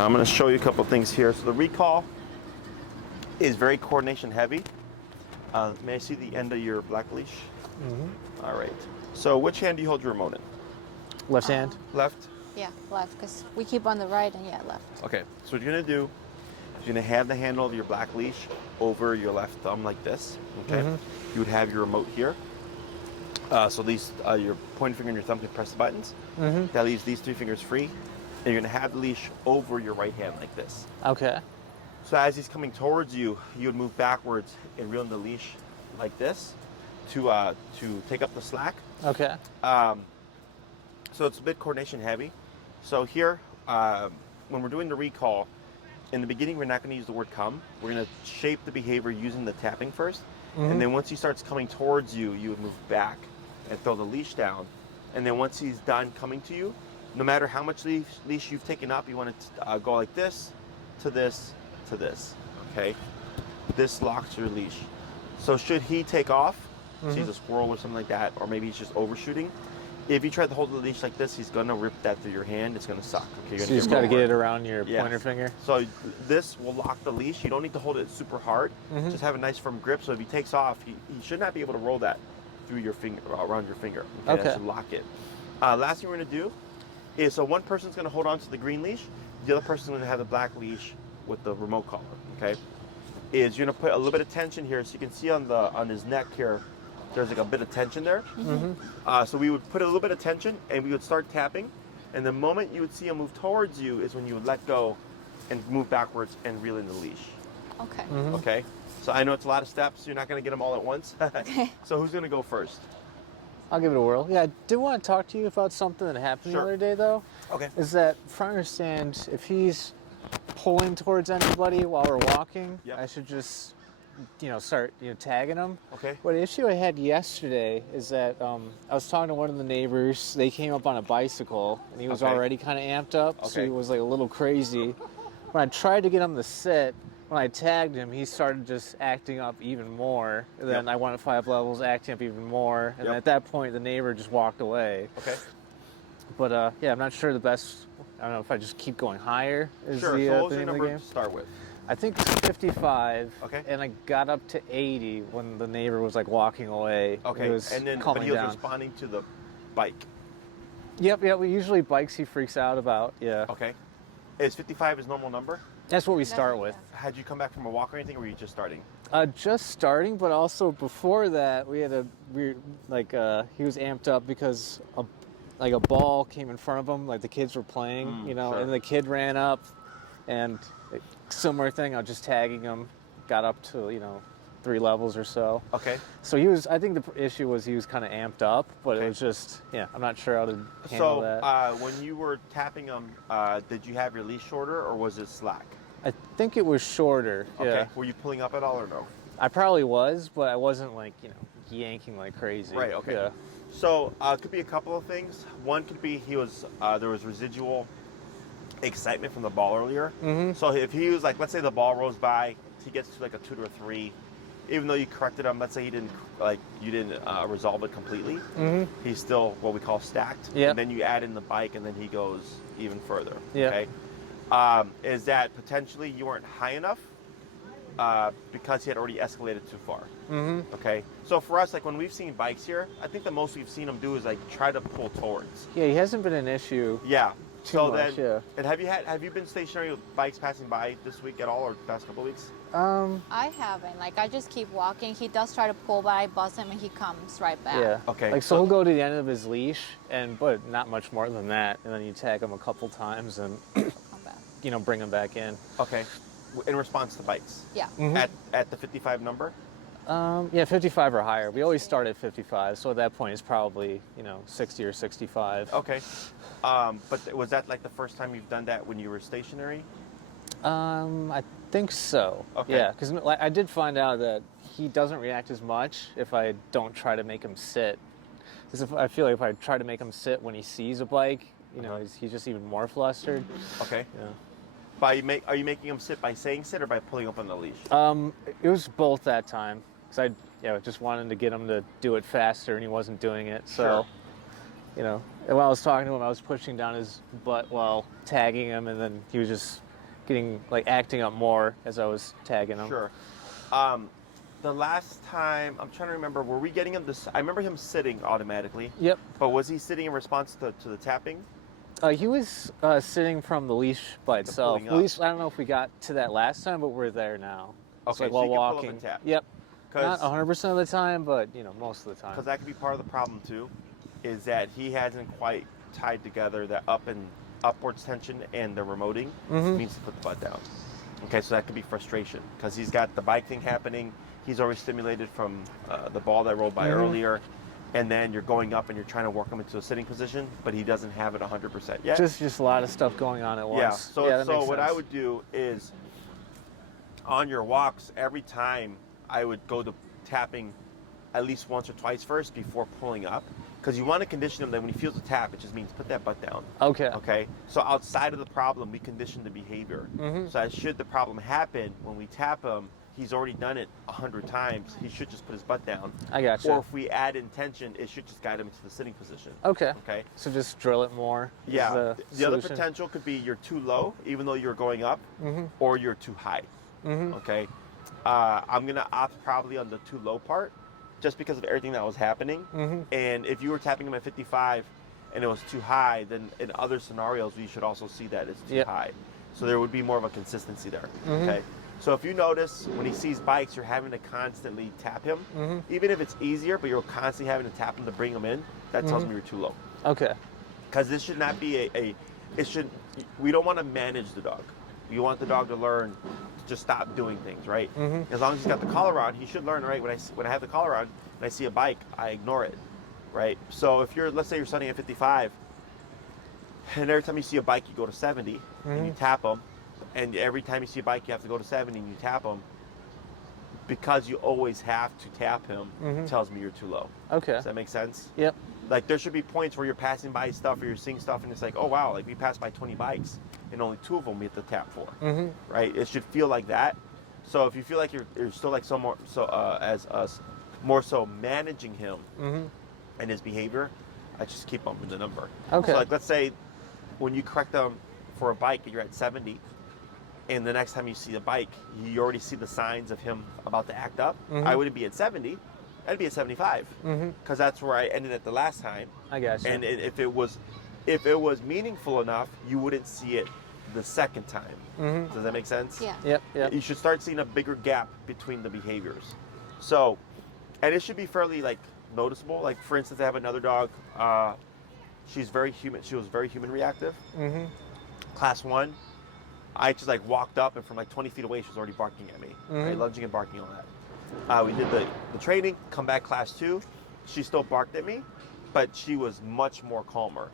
Now I'm going to show you a couple things here. So the recall is very coordination heavy. May I see the end of your black leash? Mm-hmm. All right. So which hand do you hold your remote in? Left hand? Left? Yeah, left, because we keep on the right and yeah, left. Okay, so what you're going to do is you're going to have the handle of your black leash over your left thumb like this, okay? Mm-hmm. You would have your remote here. So these, your pointer finger and your thumb can press the buttons. Mm-hmm. That leaves these 3 fingers free. And you're going to have the leash over your right hand like this. Okay. So as he's coming towards you, you would move backwards and reel in the leash like this to take up the slack. Okay. So it's a bit coordination heavy. So here, when we're doing the recall, in the beginning we're not going to use the word come. We're going to shape the behavior using the tapping first. Mm-hmm. And then once he starts coming towards you, you would move back and throw the leash down. And then once he's done coming to you, no matter how much leash you've taken up, you want to go like this, to this, to this, okay? This locks your leash. So should he take off, so he's a squirrel or something like that, or maybe he's just overshooting, if you try to hold the leash like this, he's gonna rip that through your hand. It's gonna suck. Okay, so you just gotta get it around your Yes. pointer finger? So this will lock the leash. You don't need to hold it super hard. Just have a nice firm grip. So if he takes off, he should not be able to roll that through your finger, around your finger. Okay. That should lock it. Last thing we're gonna do is, so one person's gonna hold on to the green leash, the other person's gonna have the black leash with the remote collar, okay? Is you're gonna put a little bit of tension here, so you can see on his neck here, there's like a bit of tension there. So we would put a little bit of tension and we would start tapping, and the moment you would see him move towards you is when you would let go and move backwards and reel in the leash. Okay. Okay? So I know it's a lot of steps, you're not gonna get them all at once. Okay. So who's gonna go first? I'll give it a whirl. Yeah, I did want to talk to you about something that happened the other day, though. Okay. Is that, if I understand, if he's pulling towards anybody while we're walking, I should just, start, tagging him. Okay. But the issue I had yesterday is that I was talking to one of the neighbors. They came up on a bicycle, and he was already kind of amped up, so he was like a little crazy. When I tried to get him to sit, when I tagged him, he started just acting up even more. And then I went 5 levels, acting up even more. And then at that point, the neighbor just walked away. Okay. But yeah, I'm not sure the best. I don't know if I just keep going higher. Is Sure. the, So what was the your name of the number game? to start with? I think it's 55. Okay. And I got up to 80 when the neighbor was like walking away. Okay. It was And then, but calming he was down. responding to the bike. Yep. We usually bikes he freaks out about. Yeah. Okay. Is 55 his normal number? That's what we start with. Had you come back from a walk or anything, or were you just starting? Just starting, but also before that, he was amped up because a ball came in front of him, like the kids were playing, and the kid ran up, and similar thing. I was just tagging him, got up to 3 levels or so. Okay. So I think the issue was he was kind of amped up, but it was just, I'm not sure how to handle that. So when you were tapping him, did you have your leash shorter or was it slack? I think it was shorter. Okay. Yeah. Were you pulling up at all or no? I probably was, but I wasn't yanking like crazy. Right. Okay. Yeah. So it could be a couple of things. One could be there was residual excitement from the ball earlier. Mm-hmm. So if he was let's say the ball rolls by, he gets to a 2 to a 3. Even though you corrected him, let's say you didn't resolve it completely. Mm-hmm. He's still what we call stacked. Yeah. And then you add in the bike, and then he goes even further. Yeah. Okay. Is that potentially you weren't high enough because he had already escalated too far? Mm-hmm. Okay. So for us, when we've seen bikes here, I think the most we've seen him do is try to pull towards. Yeah, he hasn't been an issue. Yeah. Too much, yeah. And have you been stationary with bikes passing by this week at all, or the past couple of weeks? I haven't. I just keep walking. He does try to pull, but I buzz him and he comes right back. Yeah. Okay. So he'll go to the end of his leash, but not much more than that, and then you tag him a couple times and He'll come back. bring him back in. Okay. In response to bikes. Yeah. Mm-hmm. At the 55 number. Yeah, 55 or higher. We always start at 55, so at that point it's probably 60 or 65. Okay. But was that the first time you've done that when you were stationary? I think so. Okay. Yeah, because I did find out that he doesn't react as much if I don't try to make him sit. Because I feel like if I try to make him sit when he sees a bike, he's just even more flustered. Okay. Yeah. Are you making him sit by saying sit or by pulling up on the leash? It was both that time. Because I just wanted to get him to do it faster, and he wasn't doing it. So, while I was talking to him, I was pushing down his butt while tagging him, and then he was just getting like acting up more as I was tagging him. Sure. The last time, I'm trying to remember, were we getting him I remember him sitting automatically. Yep. But was he sitting in response to the tapping? He was sitting from the leash by itself. At least I don't know if we got to that last time, but we're there now. Okay, it's like so while you can pull up walking. and tap. Yep. Not 100% of the time, but most of the time. Because that could be part of the problem too, is that he hasn't quite tied together that upwards tension and the remoting means to put the butt down. Okay, so that could be frustration because he's got the bike thing happening. He's already stimulated from the ball that rolled by earlier, and then you're going up and you're trying to work him into a sitting position, but he doesn't have it 100% yet. Just a lot of stuff going on at once. Yeah. So that makes what sense. I would do is on your walks, every time I would go to tapping at least once or twice first before pulling up, because you want to condition him that when he feels the tap, it just means put that butt down. Okay. Okay. So outside of the problem, we condition the behavior. So as should the problem happen, when we tap him, he's already done it 100 times. He should just put his butt down. I gotcha. Or if we add intention, it should just guide him into the sitting position. Okay. Okay. So just drill it more. Yeah. The other solution. potential could be you're too low, even though you're going up, or you're too high. Okay. I'm gonna opt probably on the too low part, just because of everything that was happening. And if you were tapping him at 55 and it was too high, then in other scenarios we should also see that it's too high. So there would be more of a consistency there. Okay. So if you notice when he sees bikes, you're having to constantly tap him, even if it's easier, but you're constantly having to tap him to bring him in. That tells me you're too low. Okay. Because this should not be we don't want to manage the dog. You want the dog to learn to just stop doing things, right? As long as he's got the collar on, he should learn, right? When I have the collar on and I see a bike, I ignore it, right? So if let's say you're setting at 55, and every time you see a bike, you go to 70 and you tap them, and every time you see a bike, you have to go to 70 and you tap them, because you always have to tap him, tells me you're too low. Okay. Does that make sense? Yep. Like there should be points where you're passing by stuff or you're seeing stuff and it's like, oh wow, like we passed by 20 bikes and only 2 of them we have to tap for, right? It should feel like that. So if you feel like you're still like as us more so managing him and his behavior, I just keep bumping the number. Okay. So like let's say when you correct them for a bike and you're at 70, and the next time you see the bike, you already see the signs of him about to act up. I wouldn't be at 70. I'd be at 75 because that's where I ended at the last time. I got you. And if it was meaningful enough, you wouldn't see it the second time. Does that make sense? Yeah. Yep. You should start seeing a bigger gap between the behaviors. So, and it should be fairly like noticeable. Like for instance, I have another dog. She's very human. She was very human reactive. Class 1. I just like walked up and from like 20 feet away, she was already barking at me, right? Lunging and barking, all that. We did the training, come back class 2. She still barked at me, but she was much more calmer.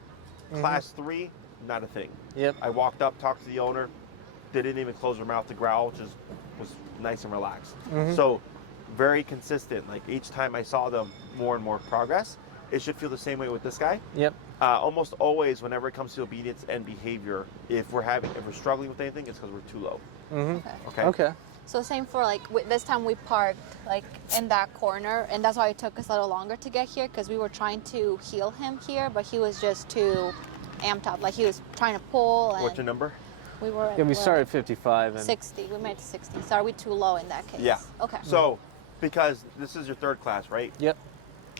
Class 3, not a thing. Yep. I walked up, talked to the owner, didn't even close her mouth to growl, which was nice and relaxed. So very consistent. Like each time I saw them, more and more progress. It should feel the same way with this guy. Yep. Almost always, whenever it comes to obedience and behavior, if we're struggling with anything, it's because we're too low. Okay. So same for like this time we parked like in that corner, and that's why it took us a little longer to get here because we were trying to heel him here, but he was just too amped up. Like he was trying to pull. And What's your number? we were. Yeah, we started at 55 and 60. We made it to 60. So are we too low in that case? Yeah. Okay. So, because this is your 3rd class, right? Yep.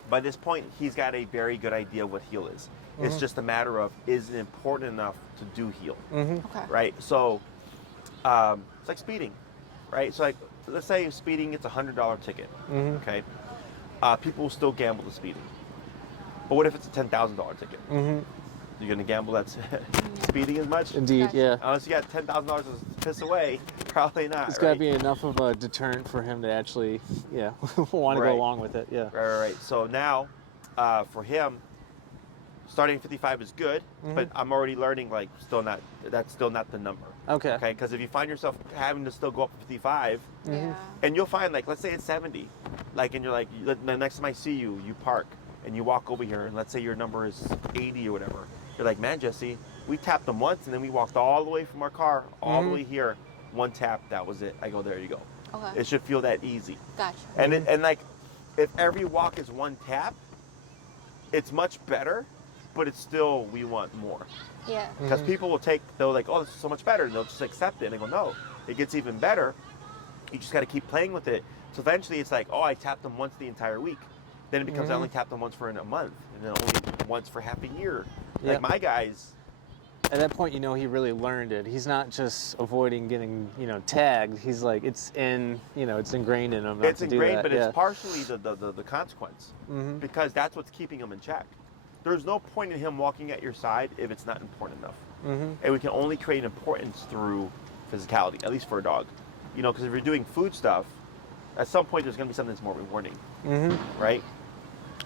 By this point, he's got a very good idea of what heel is. It's just a matter of, is it important enough to do heel? Okay. Right? So, it's like speeding, right? So, like, let's say speeding, it's a $100 ticket, okay? People will still gamble the speeding. But what if it's a $10,000 ticket? You're going to gamble that's speeding as much? Indeed, yeah. Unless you got $10,000 to piss away, probably not. It's got to be enough of a deterrent for him to actually, want to go along with it. Yeah. Right. So now, for him, starting at 55 is good, but I'm already learning that's still not the number. Okay. Okay. Because if you find yourself having to still go up to 55, Yeah. and you'll find like let's say it's 70, like and you're like the next time I see you, you park and you walk over here, and let's say your number is 80 or whatever. You're like, man, Jesse, we tapped them once, and then we walked all the way from our car all the way here. One tap, that was it. I go, there you go. Okay. It should feel that easy. Gotcha. And like, if every walk is one tap, it's much better but it's still, we want more. Yeah. Because people they're like, oh, this is so much better, and they'll just accept it. And they go, no, it gets even better. You just got to keep playing with it. So eventually it's like, oh, I tapped them once the entire week. Then it becomes I only tapped them once for a month, and then only once for half a year. Yeah. Like my guys. At that point, he really learned it. He's not just avoiding getting, tagged. He's like, it's ingrained in him. It's ingrained, but it's partially the consequence, because that's what's keeping him in check. There's no point in him walking at your side if it's not important enough. And we can only create importance through physicality, at least for a dog. Because if you're doing food stuff, at some point there's going to be something that's more rewarding, right?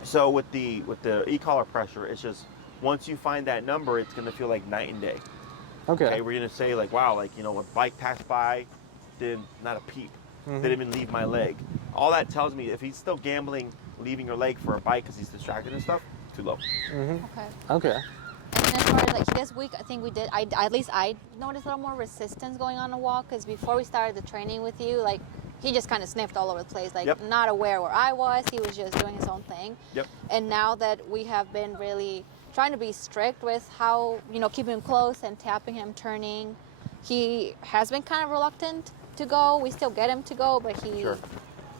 So with the e-collar pressure, it's just once you find that number, it's going to feel like night and day. Okay, we're going to say like, wow, like a bike passed by, not a peep, didn't even leave my leg. All that tells me if he's still gambling, leaving your leg for a bike because he's distracted and stuff, too low. Okay. And then as far as like this week, I think we did. At least I noticed a little more resistance going on the walk, because before we started the training with you, like he just kind of sniffed all over the place, like not aware where I was. He was just doing his own thing. And now that we have been really trying to be strict with how keeping him close and tapping him, turning, he has been kind of reluctant to go. We still get him to go, but he.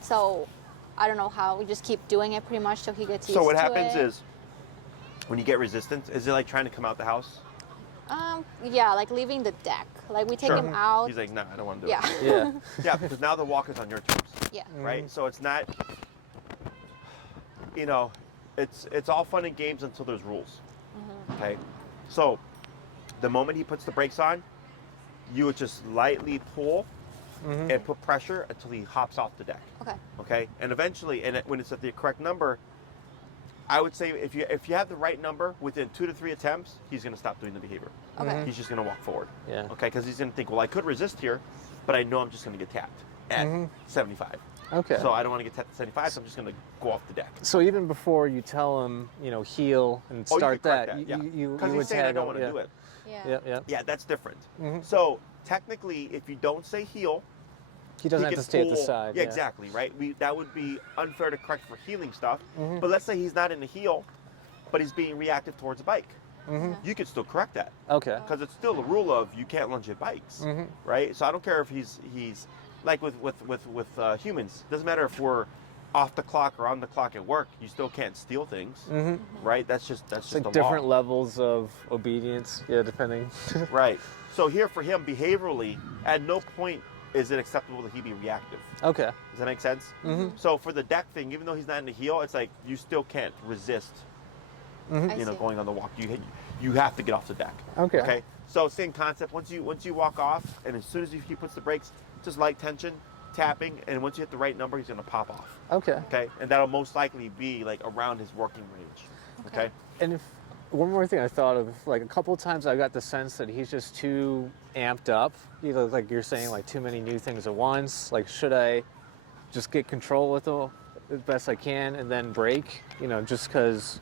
So I don't know how. We just keep doing it pretty much till he gets used to it. So what happens is, when you get resistance, is it like trying to come out the house? Yeah, like leaving the deck. Like we take him out. He's like, nah, I don't want to do it. Yeah. Yeah, because now the walk is on your terms. Yeah. Right? So it's not, it's all fun and games until there's rules. Okay? So the moment he puts the brakes on, you would just lightly pull and put pressure until he hops off the deck. Okay? And eventually, when it's at the correct number, I would say if you have the right number, within 2 to 3 attempts, he's going to stop doing the behavior. He's just going to walk forward. Okay? Because he's going to think, well, I could resist here, but I know I'm just going to get tapped at 75. Okay. So I don't want to get tapped at 75, so I'm just going to go off the deck. So even before you tell him, heel and start you because would he's saying I don't want to do it. Yeah. That's different. So technically, if you don't say heel, he doesn't have to stay at the side. Yeah, exactly, right? That would be unfair to correct for healing stuff. But let's say he's not in the heel, but he's being reactive towards a bike. You could still correct that. Okay. Because it's still a rule of you can't lunge at bikes, right? So I don't care if he's like with humans. It doesn't matter if we're off the clock or on the clock at work. You still can't steal things, right? That's just like the different law. levels of obedience, depending. Right. So here for him, behaviorally, at no point is it acceptable that he be reactive. Okay. Does that make sense? So for the deck thing, even though he's not in the heel, it's like you still can't resist. Going on the walk. You have to get off the deck. Okay. So same concept. Once you walk off, and as soon as he puts the brakes, just light tension, tapping, and once you hit the right number, he's gonna pop off. Okay. And that'll most likely be like around his working range. Okay. And if one more thing I thought of, like a couple of times I got the sense that he's just too amped up. Like you're saying, like too many new things at once. Like, should I just get control with it as best I can and then break? Just because,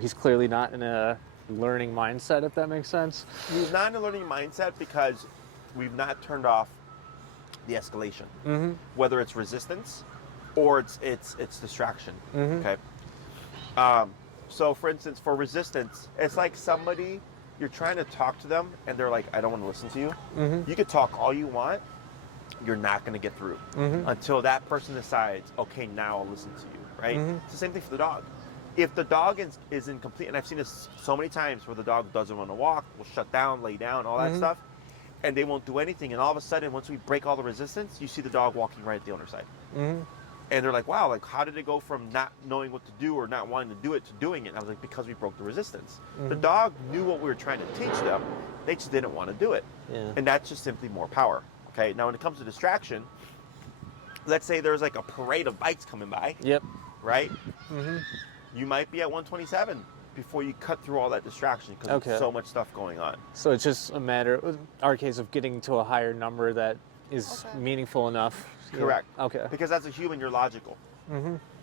he's clearly not in a learning mindset, if that makes sense. He's not in a learning mindset because we've not turned off the escalation, whether it's resistance or it's distraction. Okay. So for instance, for resistance, it's like somebody, you're trying to talk to them and they're like, I don't want to listen to you. You could talk all you want, you're not going to get through until that person decides, okay, now I'll listen to you, right? It's the same thing for the dog. If the dog is incomplete, and I've seen this so many times where the dog doesn't want to walk, will shut down, lay down, all that stuff, and they won't do anything, and all of a sudden, once we break all the resistance, you see the dog walking right at the owner's side. And they're like, wow, like how did it go from not knowing what to do or not wanting to do it to doing it? And I was like, because we broke the resistance. The dog knew what we were trying to teach them. They just didn't want to do it. And that's just simply more power. Okay, now when it comes to distraction, let's say there's like a parade of bikes coming by. Right? You might be at 127 before you cut through all that distraction because there's so much stuff going on. So it's just a matter, in our case, of getting to a higher number that is meaningful enough. Correct. Okay. Because as a human, you're logical.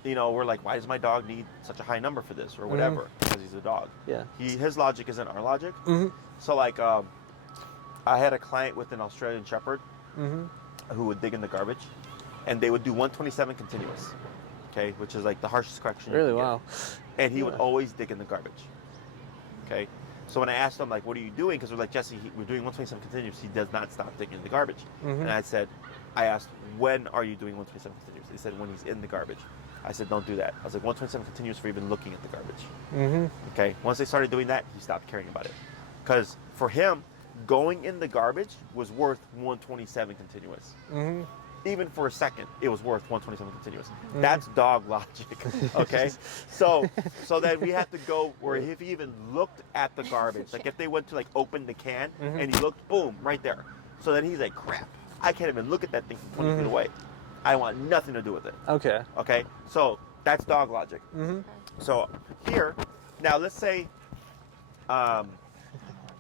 We're like, why does my dog need such a high number for this or whatever? Because he's a dog. His logic isn't our logic. So like, I had a client with an Australian Shepherd who would dig in the garbage, and they would do 127 continuous. Okay, which is like the harshest correction. Really? Wow. And he would always dig in the garbage. Okay. So when I asked them, like, what are you doing? Because they're like, Jesse, we're doing 127 continuous. He does not stop digging in the garbage. And I asked, when are you doing 127 continuous? They said, when he's in the garbage. I said, don't do that. I was like, 127 continuous for even looking at the garbage. Okay. Once they started doing that, he stopped caring about it. Because for him, going in the garbage was worth 127 continuous. Even for a second, it was worth 127 continuous. That's dog logic, okay? So then we have to go where if he even looked at the garbage, like if they went to like open the can and he looked, boom, right there. So then he's like, crap, I can't even look at that thing from 20 feet away. I want nothing to do with it. Okay. Okay, so that's dog logic. So here, now let's say,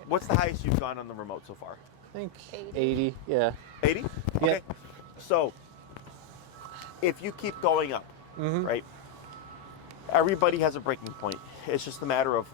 what's the highest you've gone on the remote so far? I think 80, yeah. 80? Okay. Yeah. So, if you keep going up, right? Everybody has a breaking point. It's just a matter of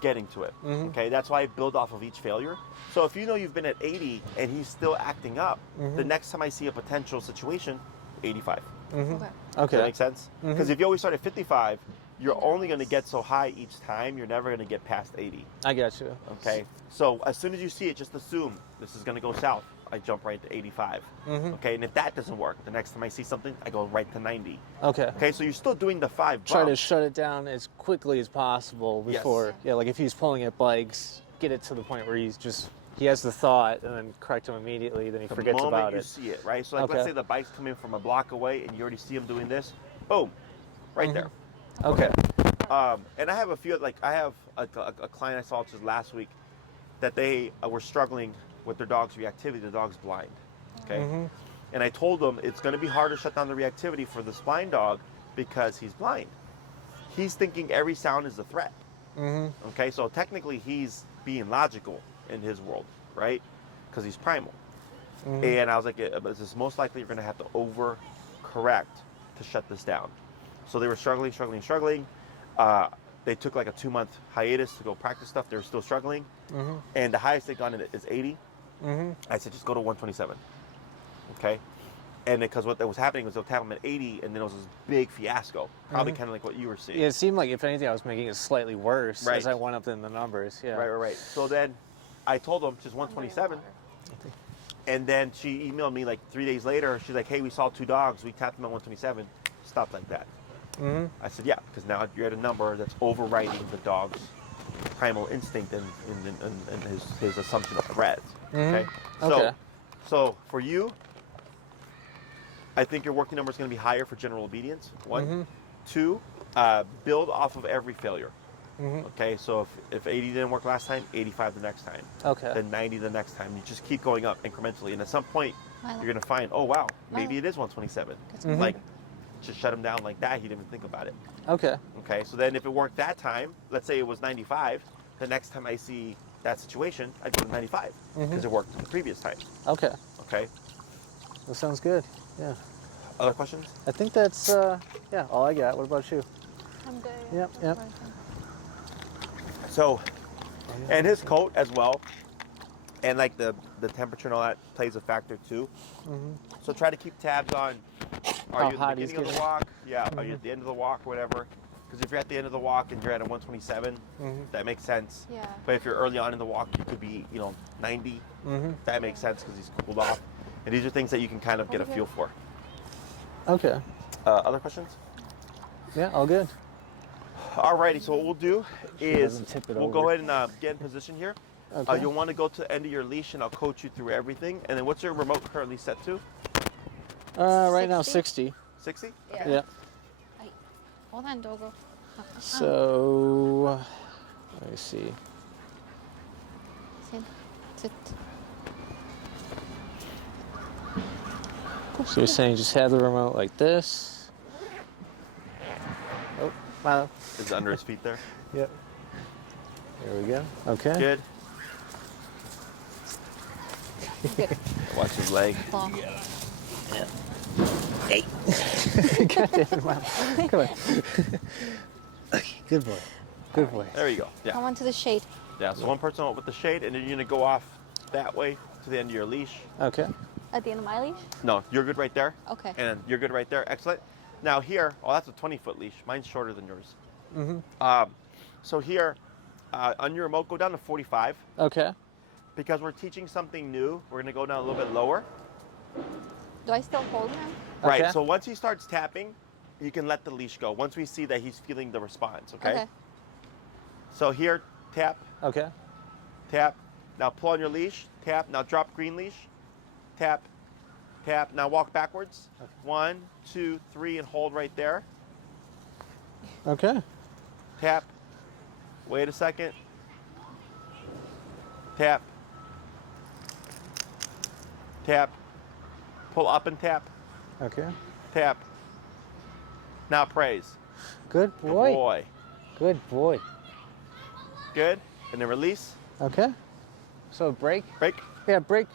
getting to it. Okay, that's why I build off of each failure. So if you know you've been at 80 and he's still acting up, the next time I see a potential situation, 85. Okay. Does that make sense? Because if you always start at 55, you're only going to get so high each time. You're never going to get past 80. I got you. Okay, so as soon as you see it, just assume this is going to go south. I jump right to 85. Okay, and if that doesn't work, the next time I see something, I go right to 90. Okay. Okay, so you're still doing the 5 bumps. Try to shut it down as quickly as possible before, yeah, like if he's pulling at bikes, get it to the point where he has the thought and then correct him immediately, then he forgets about it. The moment you see it, right? So like let's say the bike's coming from a block away and you already see him doing this, boom, right there. Okay. And I have a few, like I have a client I saw just last week that they were struggling with their dog's reactivity. The dog's blind, okay? And I told them it's going to be hard to shut down the reactivity for this blind dog because he's blind. He's thinking every sound is a threat, okay? So technically he's being logical in his world, right? Because he's primal. And I was like, this is most likely you're going to have to overcorrect to shut this down. So they were struggling. They took like a 2-month hiatus to go practice stuff. They were still struggling. And the highest they got in it is 80. I said, just go to 127. Okay? And because what was happening was they'll tap them at 80, and then it was this big fiasco. Probably kind of like what you were seeing. Yeah, it seemed like, if anything, I was making it slightly worse as I went up in the numbers. Yeah. Right. So then I told them just 127. And then she emailed me like 3 days later. She's like, hey, we saw 2 dogs. We tapped them at 127. Stop like that. I said, yeah, because now you're at a number that's overriding the dog's primal instinct and his assumption of threat. Okay? So for you, I think your working number is going to be higher for general obedience. 1. 2, build off of every failure. Okay, so if 80 didn't work last time, 85 the next time. Okay. Then 90 the next time. You just keep going up incrementally. And at some point, Milo. you're going to find, oh, wow, maybe it is 127. Like, just shut him down like that. He didn't even think about it. Okay. Okay, so then if it worked that time, let's say it was 95, the next time I see that situation, I'd go to 95 because it worked the previous time. Okay. Okay. That sounds good. Yeah. Other questions? I think that's, yeah, all I got. What about you? I'm good. Yep. So, and his coat as well, and like the temperature and all that plays a factor too. So try to keep tabs on, are you at the beginning of the walk? Yeah, are you at the end of the walk or whatever? Because if you're at the end of the walk and you're at a 127, that makes sense. Yeah. But if you're early on in the walk, you could be, 90. That makes sense because he's cooled off. And these are things that you can kind of get a feel for. Okay. Other questions? Yeah, all good. Alrighty, so what we'll do is we'll over. go ahead and get in position here. Okay. You'll want to go to the end of your leash and I'll coach you through everything. And then what's your remote currently set to? Right now, 60. 60? Yeah. Hold on, Dogo. So, let me see. Sit. So you're saying just have the remote like this. Oh, Milo. Is it under his feet there? Yep. There we go. Okay. Good. Good. Watch his leg. Long. Yeah. Hey. God damn it, Milo. Come on. Okay, good boy. Good boy. There you go. Yeah. Come on to the shade. Yeah, so one person with the shade, and then you're going to go off that way to the end of your leash. Okay. At the end of my leash? No, you're good right there. Okay. And you're good right there. Excellent. Now here, oh, that's a 20-foot leash. Mine's shorter than yours. So here, On your remote, go down to 45. Okay. Because we're teaching something new, we're gonna go down a little bit lower. Do I still hold him? Right, Okay. so once he starts tapping, you can let the leash go. Once we see that he's feeling the response, okay? So here, tap, Okay. tap. Now pull on your leash, tap. Now drop green leash, tap, tap. Now walk backwards. Okay. 1, 2, 3, and hold right there. Okay. Tap. Wait a second. Tap. Tap. Pull up and tap. Okay. Tap. Now praise. Good Good boy. boy. Good boy. Good. And then release. Okay. So break. Break. Yeah, break.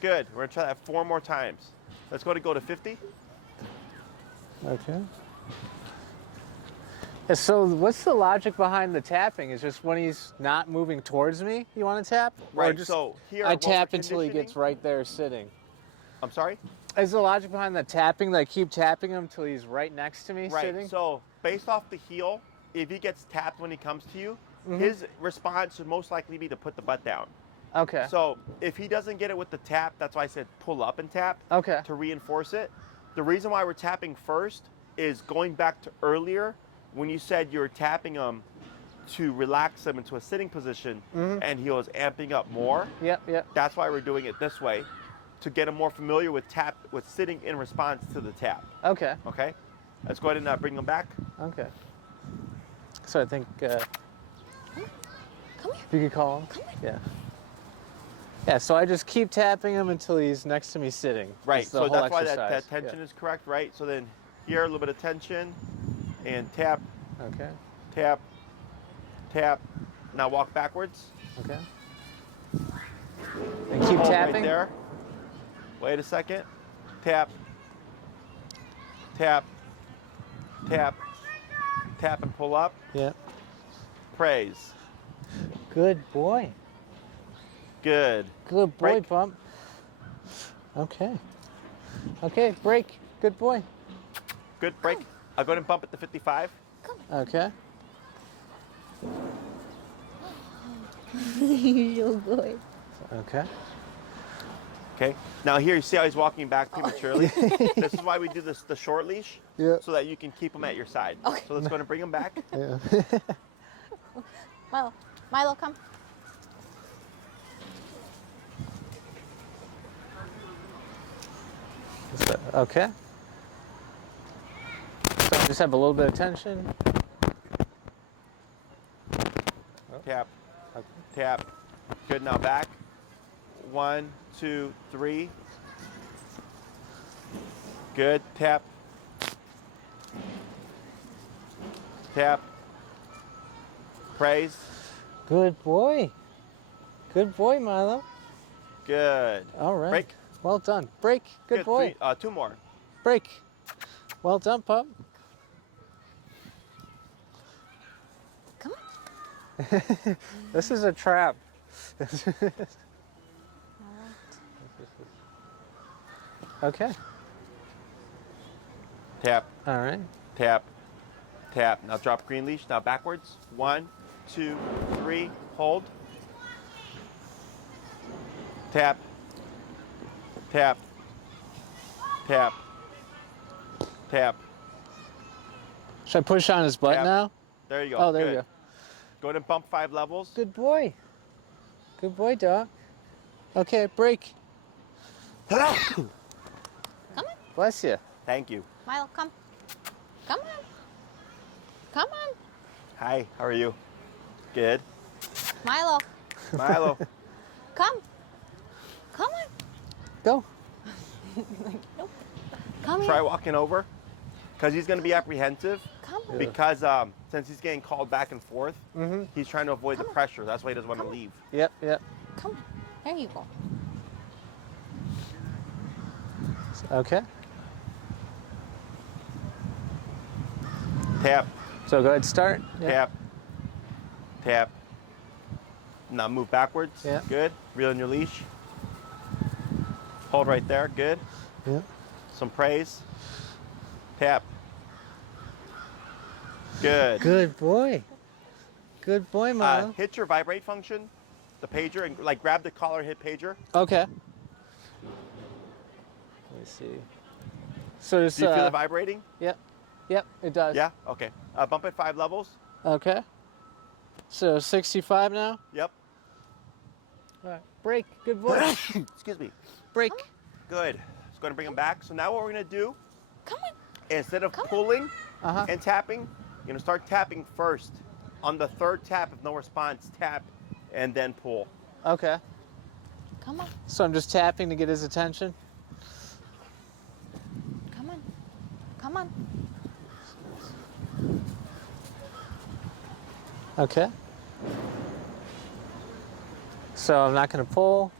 Good. We're gonna try that 4 more times. Let's go to 50. Okay. So what's the logic behind the tapping? Is just when he's not moving towards me, you want to tap? Or Right. just So here I what we're tap until he conditioning- gets right there sitting. I'm sorry. Is the logic behind the tapping that I keep tapping him until he's right next to me Right. sitting? So based off the heel, if he gets tapped when he comes to you, Mm-hmm. his response should most likely be to put the butt down. Okay. So if he doesn't get it with the tap, that's why I said pull up and tap Okay. to reinforce it. The reason why we're tapping first is going back to earlier when you said you were tapping him to relax him into a sitting position and he was amping up more. Yep, yep. That's why we're doing it this way to get him more familiar with sitting in response to the tap. Okay. Okay? Let's go ahead and bring him back. Okay. So I think Come here. if you could call him. Come here. Yeah. Yeah, so I just keep tapping him until he's next to me sitting. Right, the so whole that's why that exercise. tension is correct, right? So then here, a little bit of tension, and tap, Yeah. Okay. tap, tap. Now walk backwards. Okay. And keep Hold tapping. right there. Wait a second. Tap, tap, tap, tap and pull up. Yeah. Praise. Good boy. Good. Good boy, Break. Bump. Okay. Okay, break. Good boy. Good break. I'll go ahead and bump it to 55. Okay. You're so good. Okay. Okay. Now here, you see how he's walking back prematurely? This is why we do the short leash. Yeah. So that you can keep him at your side. Okay. So let's go ahead and bring him back. Yeah. Milo. Milo, come. Okay. So just have a little bit of tension. Tap, Okay. tap. Good, now back. 1, 2, 3. Good, tap. Tap. Praise. Good boy. Good boy, Milo. Good. All right. Break. Well done. Break. Good boy. 2 more. Break. Well done, pup. Come on. This is a trap. Okay. Tap, All right. tap, tap. Now drop green leash. Now backwards. 1, 2, 3. Hold. Tap, tap, tap, tap. Should I push on his butt Tap. now? There you go. Oh, there Good. you go. Go ahead and bump 5 levels. Good boy. Good boy, dog. Okay, break. Come on. Bless you. Thank you. Milo, come. Come on. Come on. Hi, how are you? Good. Milo, Milo. come. Come on. Go. Nope. Come Try here. walking over because he's going to be apprehensive Come on. because since he's getting called back and forth, he's trying to avoid the pressure. That's why he doesn't want to leave. Yep, yep. Come on. There you go. Okay. Tap, So go ahead, start. Yep. tap, tap. Now move backwards. Yeah. Good. Reel in your leash. Hold right there. Good. Yep. Some praise. Tap. Good. Good boy. Good boy, Milo. Hit your vibrate function, the pager, and like grab the collar, hit pager. Okay. Let me see. So just, Do you feel it vibrating? Yep. Yep, it does. Yeah? Okay. Bump it 5 levels. Okay. So 65 now? Yep. All right. Break. Good boy. Excuse me. Break. Good. It's going to bring them back. So now what we're going to do, Come on. instead of pulling Uh-huh. and tapping, you're going to start tapping first. On the 3rd tap, if no response, tap and then pull. Okay. Come on. So I'm just tapping to get his attention? Come on. Come on. Okay. So I'm not going to pull.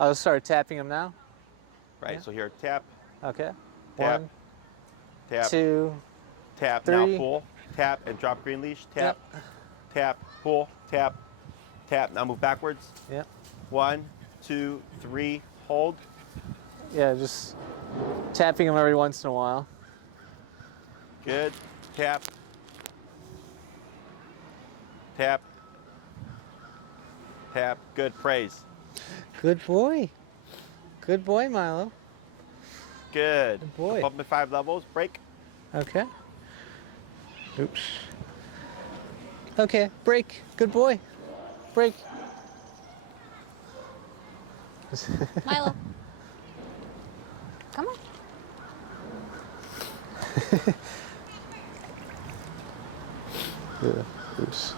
I'll start tapping him now. Right, Yeah. so here, tap, Okay. Tap. 1, tap, 2, tap, 3. now pull, tap, and drop green leash, tap, tap, pull, tap, tap. Now move backwards. Yep. 1, 2, 3, hold. Yeah, just tapping him every once in a while. Good. Tap. Tap. Tap. Good. Praise. Good boy. Good boy, Milo. Good. Good boy. Bump it 5 levels. Break. Okay. Oops. Okay, break. Good boy. Break. Milo. Come on. Yeah. Oops.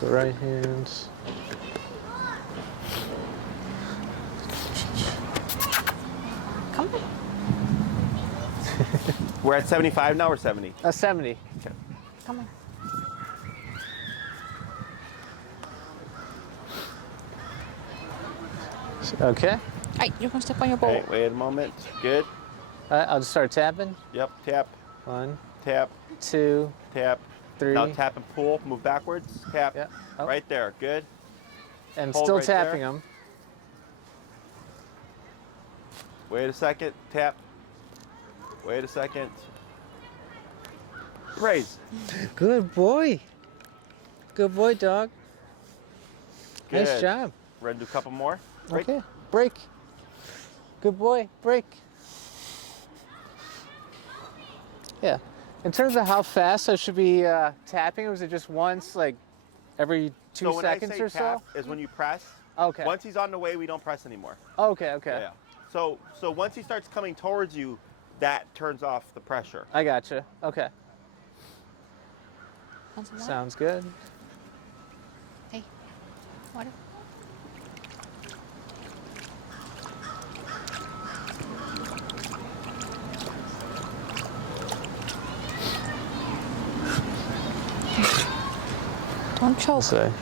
So right hands. Come on. We're at 75 now or 70? 70. Okay. Come on. Okay. Hey, you're gonna step on your bowl. Okay, wait a moment. Good. All right, I'll just start tapping. Yep. Tap. 1, Tap. 2, Tap. 3. Now tap and pull. Move backwards. Tap. Yeah. Oh. Right there. Good. And Hold still right tapping there. him. Wait a second. Tap. Wait a second. Praise. Good boy. Good boy, dog. Good. Nice job. We're gonna do a couple more. Break. Okay. Break. Good boy. Break. Yeah. In terms of how fast I should be tapping, was it just once, like every 2 So when seconds I say or tap so? is when you press. Okay. Once he's on the way, we don't press anymore. Okay. Okay. Yeah. So once he starts coming towards you, that turns off the pressure. I gotcha. Okay. Want some water? Sounds good. Hey, water. Don't choke. So,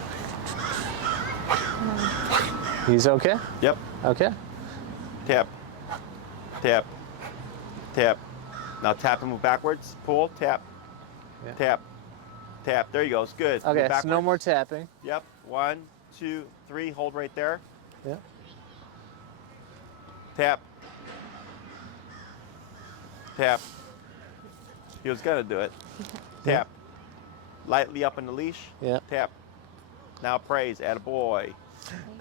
he's okay? Yep. Okay. Tap. Tap. Tap. Now tap and move backwards. Pull. Tap. Yeah. Tap. Tap. There you go. It's good. Move Okay, so no backwards. more tapping. Yep. 1, 2, 3. Hold right there. Yeah. Tap. Tap. He was gonna do it. Tap. Lightly up on the leash. Yeah. Tap. Now praise. Attaboy.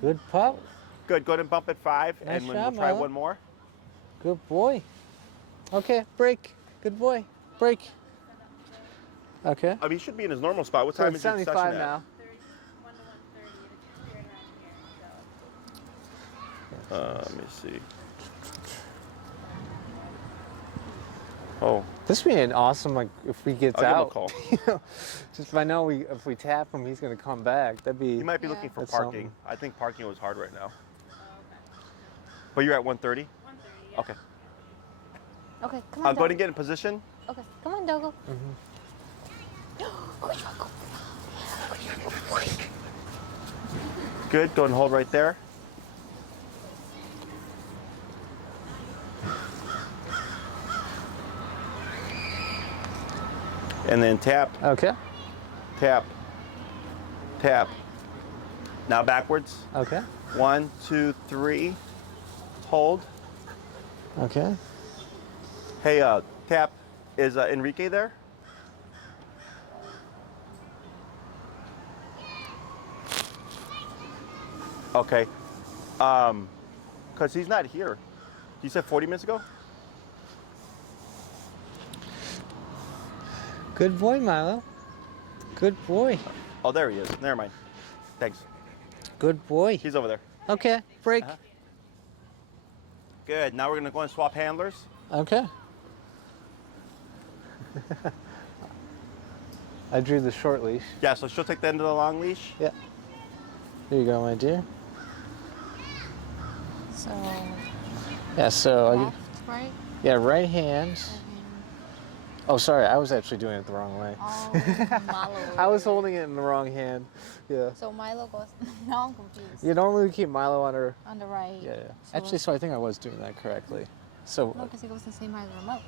Good pup. Good. Go ahead and bump at 5, Nice and we'll job, try Milo. one more. Good boy. Okay, break. Good boy. Break. Okay. I mean, he should be in his normal spot. What So time it's is your 75 session at? now. 1 to 1:30. Let me see. Oh, This would be an awesome, like, if he gets I'll give him a out. call. You know, just if I know if we tap him, he's gonna come back. That'd be. he might be Yeah. looking for That's parking. something. I think parking was hard right now. But you're at 1:30? 1:30. Yeah. Okay. Okay, come on. I'll go ahead Doggo. and get in position. Okay, come on, Doggo. Good. Go and hold right there. And then tap, Okay. tap, tap. Now backwards. Okay. 1, 2, 3. Hold. Okay. Hey, tap. Is Enrique there? Okay. Because he's not here. You said 40 minutes ago? Good boy, Milo. Good boy. Oh, there he is. Never mind. Thanks. Good boy. He's over there. Okay, break. Good. Now we're going to go and swap handlers. Okay. I drew the short leash. Yeah, so she'll take the end of the long leash. Yeah. Here you go, my dear. So. Yeah, so Left, right? yeah, right hand. Oh, sorry, I was actually doing it the wrong way. Oh, Milo. I was holding it in the wrong hand. Yeah. So Milo goes. Now I'm confused. You normally keep Milo on her. On the right. Yeah, yeah. So Actually, so I think I was doing that correctly. So. no, because it goes the same as the remote.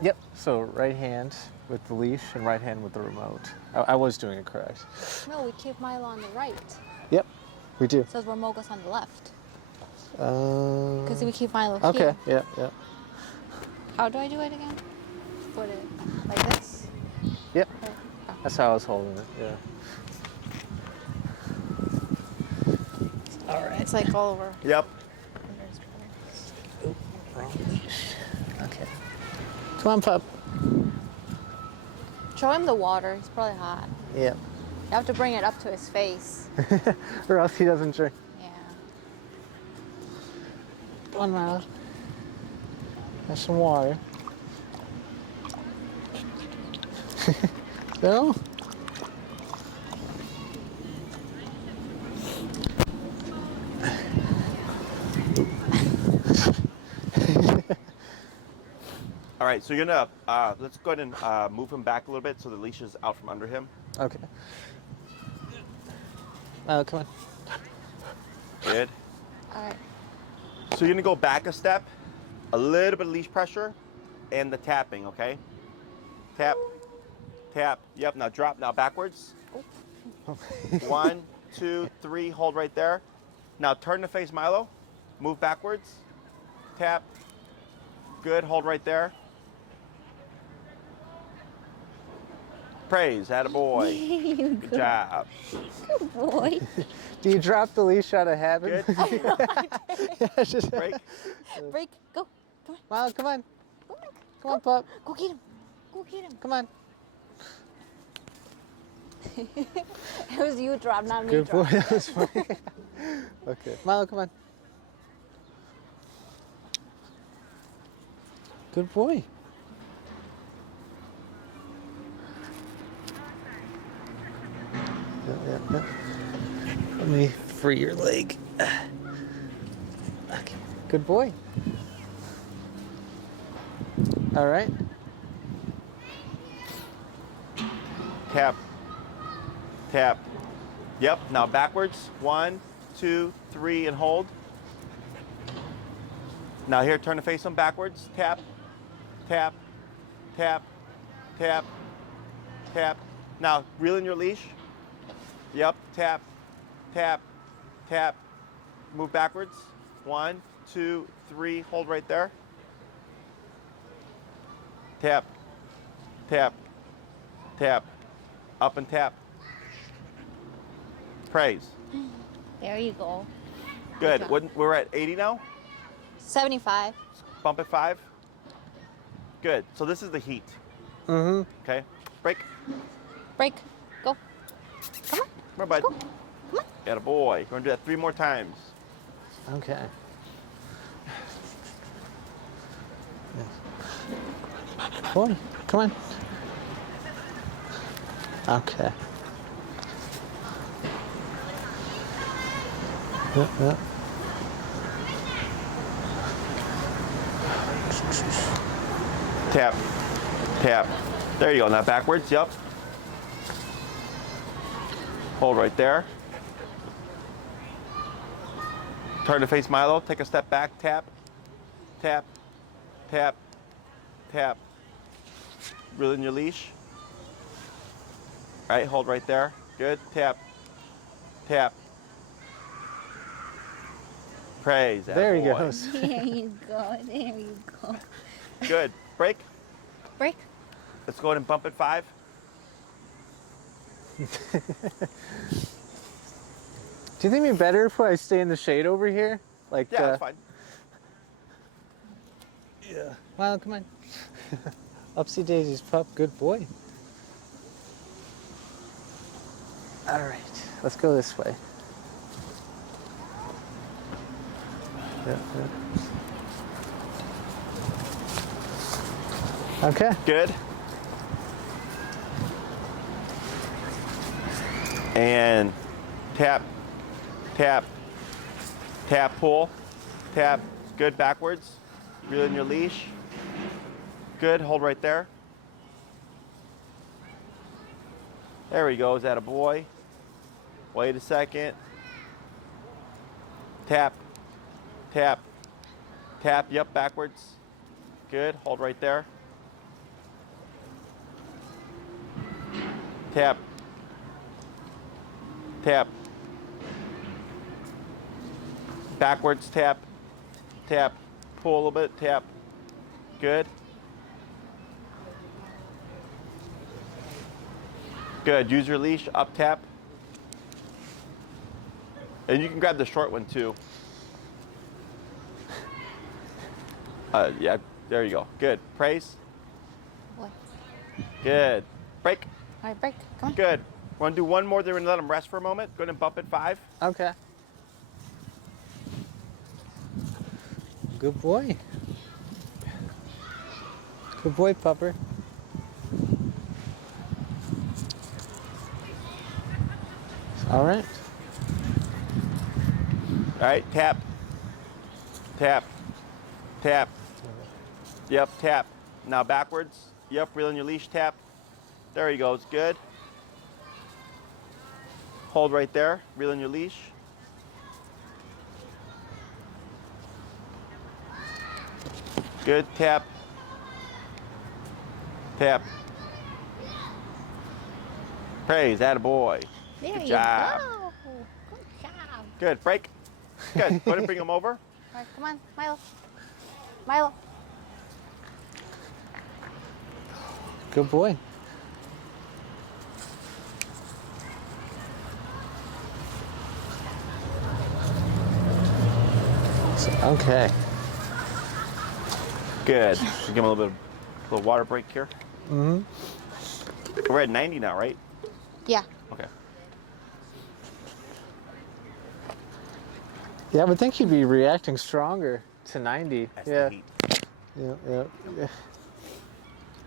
Yep. So right hand with the leash and right hand with the remote. I was doing it correct. No, we keep Milo on the right. Yep. We do. So the remote goes on the left. Because Because we keep Milo Okay. here. Yeah. Yeah. How do I do it again? Put it like this. Yep. Okay. That's how I was holding it. Yeah. All right. It's like all over. Yep. Wrong leash. Okay. Come on, pup. Show him the water. He's probably hot. Yep. You have to bring it up to his face. Or else he doesn't drink. Yeah. Come on, Milo. Have some water. No? All right, so you're going to, let's go ahead and move him back a little bit so the leash is out from under him. Okay. Milo, come on. Good. All right. So you're going to go back a step, a little bit of leash pressure, and the tapping, okay? Tap, tap. Yep, now drop, now backwards. 1, 2, 3, hold right there. Now turn to face Milo, move backwards, tap. Good, hold right there. Praise, attaboy. Good job. Good boy. Do you drop the leash out of habit? Good. Yeah, just Break. Break. Go. Come on. Milo, come on. Go on. Come on, pup. Go get him. Go get him. Come on. It was you drop, not me Good boy. drop. That was funny. Okay. Milo, come on. Good boy. Yeah. Let me free your leg. Okay. Good boy. All right. Tap. Tap. Yep, now backwards. 1, 2, 3, and hold. Now here, turn to face him backwards. Tap, tap, tap, tap, tap. Now reel in your leash. Yep, tap, tap, tap. Move backwards. 1, 2, 3, hold right there. Tap, tap, tap. Up and tap. Praise. There you go. Good. job. We're at 80 now. 75. Bump at 5. Good. So this is the heat. Mm-hmm. Okay. Break. Break. Go. Come on. Come on, bud. Go. Come on. Attaboy. We're going to do that 3 more times. Okay. Boy, come on. Okay. Yeah. Tap. Tap. There you go. Now backwards. Yep. Hold right there. Turn to face Milo. Take a step back. Tap. Tap. Tap. Tap. Reel in your leash. All right. Hold right there. Good. Tap. Tap. Praise. There he attaboy. goes. There you go. There you go. Good. Break. Break. Let's go ahead and bump at 5. Do you think it'd be better if I stay in the shade over here? Like, Yeah, that's fine. Yeah. Well, come on. Upsy daisies, pup. Good boy. All right, let's go this way. Yeah. Okay. Good. And tap, tap, tap, pull, tap. Good, backwards. Reel in your leash. Good, hold right there. There we go, is that a boy? Wait a second. Tap, tap, tap, yep, backwards. Good, hold right there. Tap, tap, backwards, tap, tap, pull a little bit, tap, good. Good, use your leash, up tap. And you can grab the short one too. Yeah, there you go, good, praise. What? Good, break. All right, break. Come on. Good. Want to do one more, then we're gonna let them rest for a moment. Go ahead and bump at 5. Okay. Good boy. Good boy, pupper. All right. All right, tap, tap, tap. Yep, tap. Now backwards. Yep, reel in your leash, tap. There he goes, good. Hold right there, reel in your leash. Good, tap, tap. Praise, attaboy. There Good you job. go. Good job. Good, break. Good, go ahead and bring him over. All right, come on, Milo. Milo. Good boy. Okay. Good. Give him a little water break here. Mm-hmm. We're at 90 now, right? Yeah. Okay. Yeah, I would think he'd be reacting stronger to 90. That's Yeah. the heat. Yeah.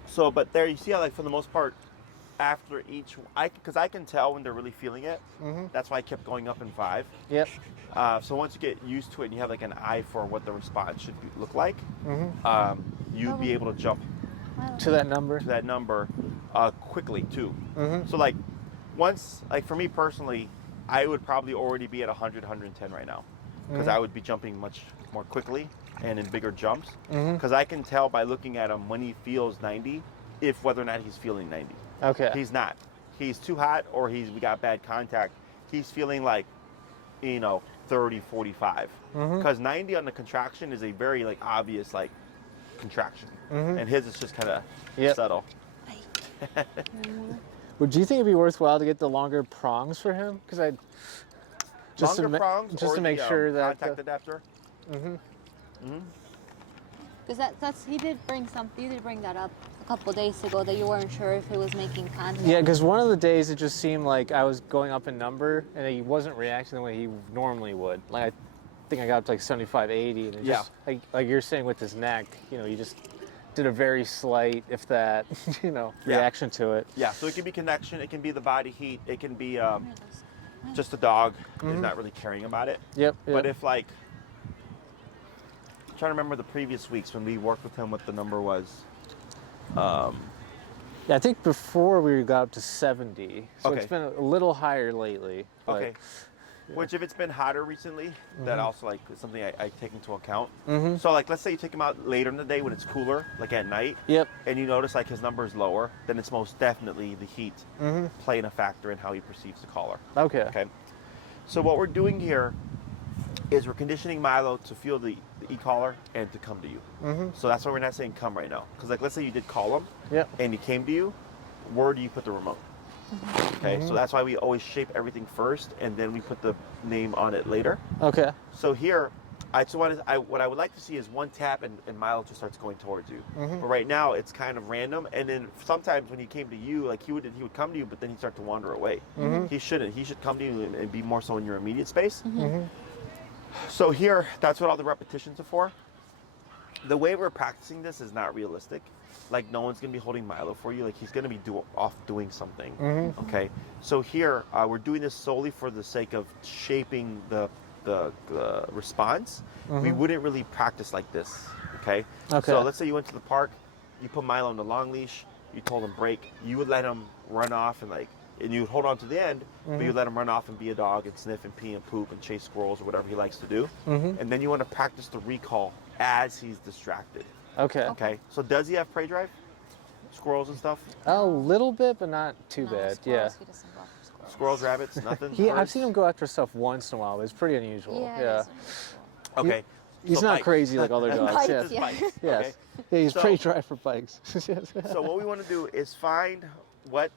So, but there you see how, like, for the most part, after each, because I can tell when they're really feeling it. Mm-hmm. That's why I kept going up in 5. Yep. So once you get used to it and you have like an eye for what the response should look like, Mm-hmm. you'd be able to jump To that number. to that number quickly too. Mm-hmm. So like once, like for me personally, I would probably already be at 100, 110 right now because I would be jumping much more quickly and in bigger jumps because I can tell by looking at him when he feels 90 if whether or not he's feeling 90. Okay. He's not. He's too hot or we got bad contact. He's feeling like, 30, 45. Because 90 on the contraction is a very like obvious like contraction. And his is just kind of subtle. Would you think it'd be worthwhile to get the longer prongs for him? Because I Longer prongs just or to make the, sure that contact adapter. Because you did bring that up a couple days ago that you weren't sure if it was making contact. Yeah, because one of the days it just seemed like I was going up in number and he wasn't reacting the way he normally would. Like I think I got up to like 75, 80, and it just like you're saying with his neck, you just did a very slight, if that, reaction to it. Yeah, so it can be connection, it can be the body heat, it can be just the dog is not really caring about it. Yep. But if like, I'm trying to remember the previous weeks when we worked with him, what the number was. Yeah, I think before we got up to 70, so it's been a little higher lately. But, Okay. Which if it's been hotter recently, that also like is something I take into account. So like let's say you take him out later in the day when it's cooler, like at night. Yep. And you notice like his number is lower, then it's most definitely the heat playing a factor in how he perceives the collar. Okay. Okay. So what we're doing here is we're conditioning Milo to feel the e-collar and to come to you. So that's why we're not saying come right now. Because like let's say you did call him Yep. and he came to you, where do you put the remote? Okay, so that's why we always shape everything first, and then we put the name on it later. Okay. So here, what I would like to see is one tap and Milo just starts going towards you. But right now it's kind of random, and then sometimes when he came to you, like he would come to you, but then he'd start to wander away. He shouldn't. He should come to you and be more so in your immediate space. So here, that's what all the repetitions are for. The way we're practicing this is not realistic. Like no one's gonna be holding Milo for you. Like he's gonna be off doing something. Okay. So here we're doing this solely for the sake of shaping the response. We wouldn't really practice like this. Okay. So let's say you went to the park, you put Milo on the long leash, you told him break. You would let him run off and you would hold on to the end, but you let him run off and be a dog and sniff and pee and poop and chase squirrels or whatever he likes to do. And then you want to practice the recall as he's distracted. Okay. So does he have prey drive? Squirrels and stuff? A little bit, but not too bad. Squirrels, Yeah. he doesn't go after squirrels. Squirrels, rabbits, nothing? I've Birds? seen him go after stuff once in a while, but it's pretty unusual. Yeah. Okay. He's So not bikes. crazy like other dogs. Bikes, Yes. yeah. Bikes, Yes. okay? Yeah, he's So- pretty dry for bikes. So what we want to do is find what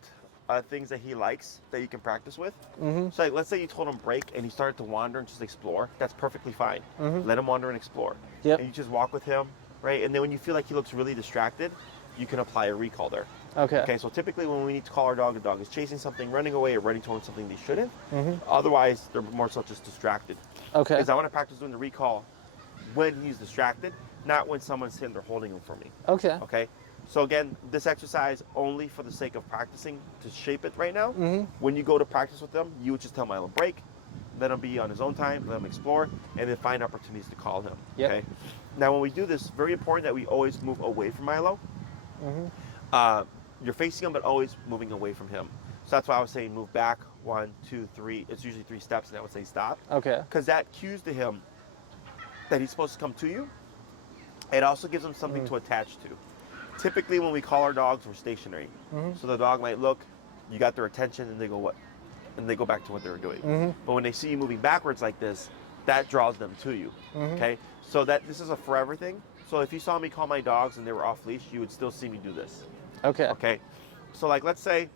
things that he likes that you can practice with. So like, let's say you told him break and he started to wander and just explore. That's perfectly fine. Let him wander and explore. Yep. And you just walk with him, right? And then when you feel like he looks really distracted, you can apply a recall there. Okay, so typically when we need to call our dog, the dog is chasing something, running away, or running towards something they shouldn't. Otherwise, they're more so just distracted. Okay. Because I want to practice doing the recall when he's distracted, not when someone's sitting there holding him for me. Okay. Okay. So again, this exercise only for the sake of practicing to shape it right now. When you go to practice with them, you would just tell Milo break, let him be on his own time, let him explore, and then find opportunities to call him. Yep. Okay. Now, when we do this, very important that we always move away from Milo. You're facing him, but always moving away from him. So that's why I was saying move back 1, 2, 3. It's usually 3 steps, and I would say stop. Okay. Because that cues to him that he's supposed to come to you. It also gives him something to attach to. Typically, when we call our dogs, we're stationary. So the dog might look, you got their attention, and they go what? And they go back to what they were doing. But when they see you moving backwards like this, that draws them to you. Okay. So this is a forever thing. So if you saw me call my dogs and they were off leash, you would still see me do this. Okay. Okay. So like, let's say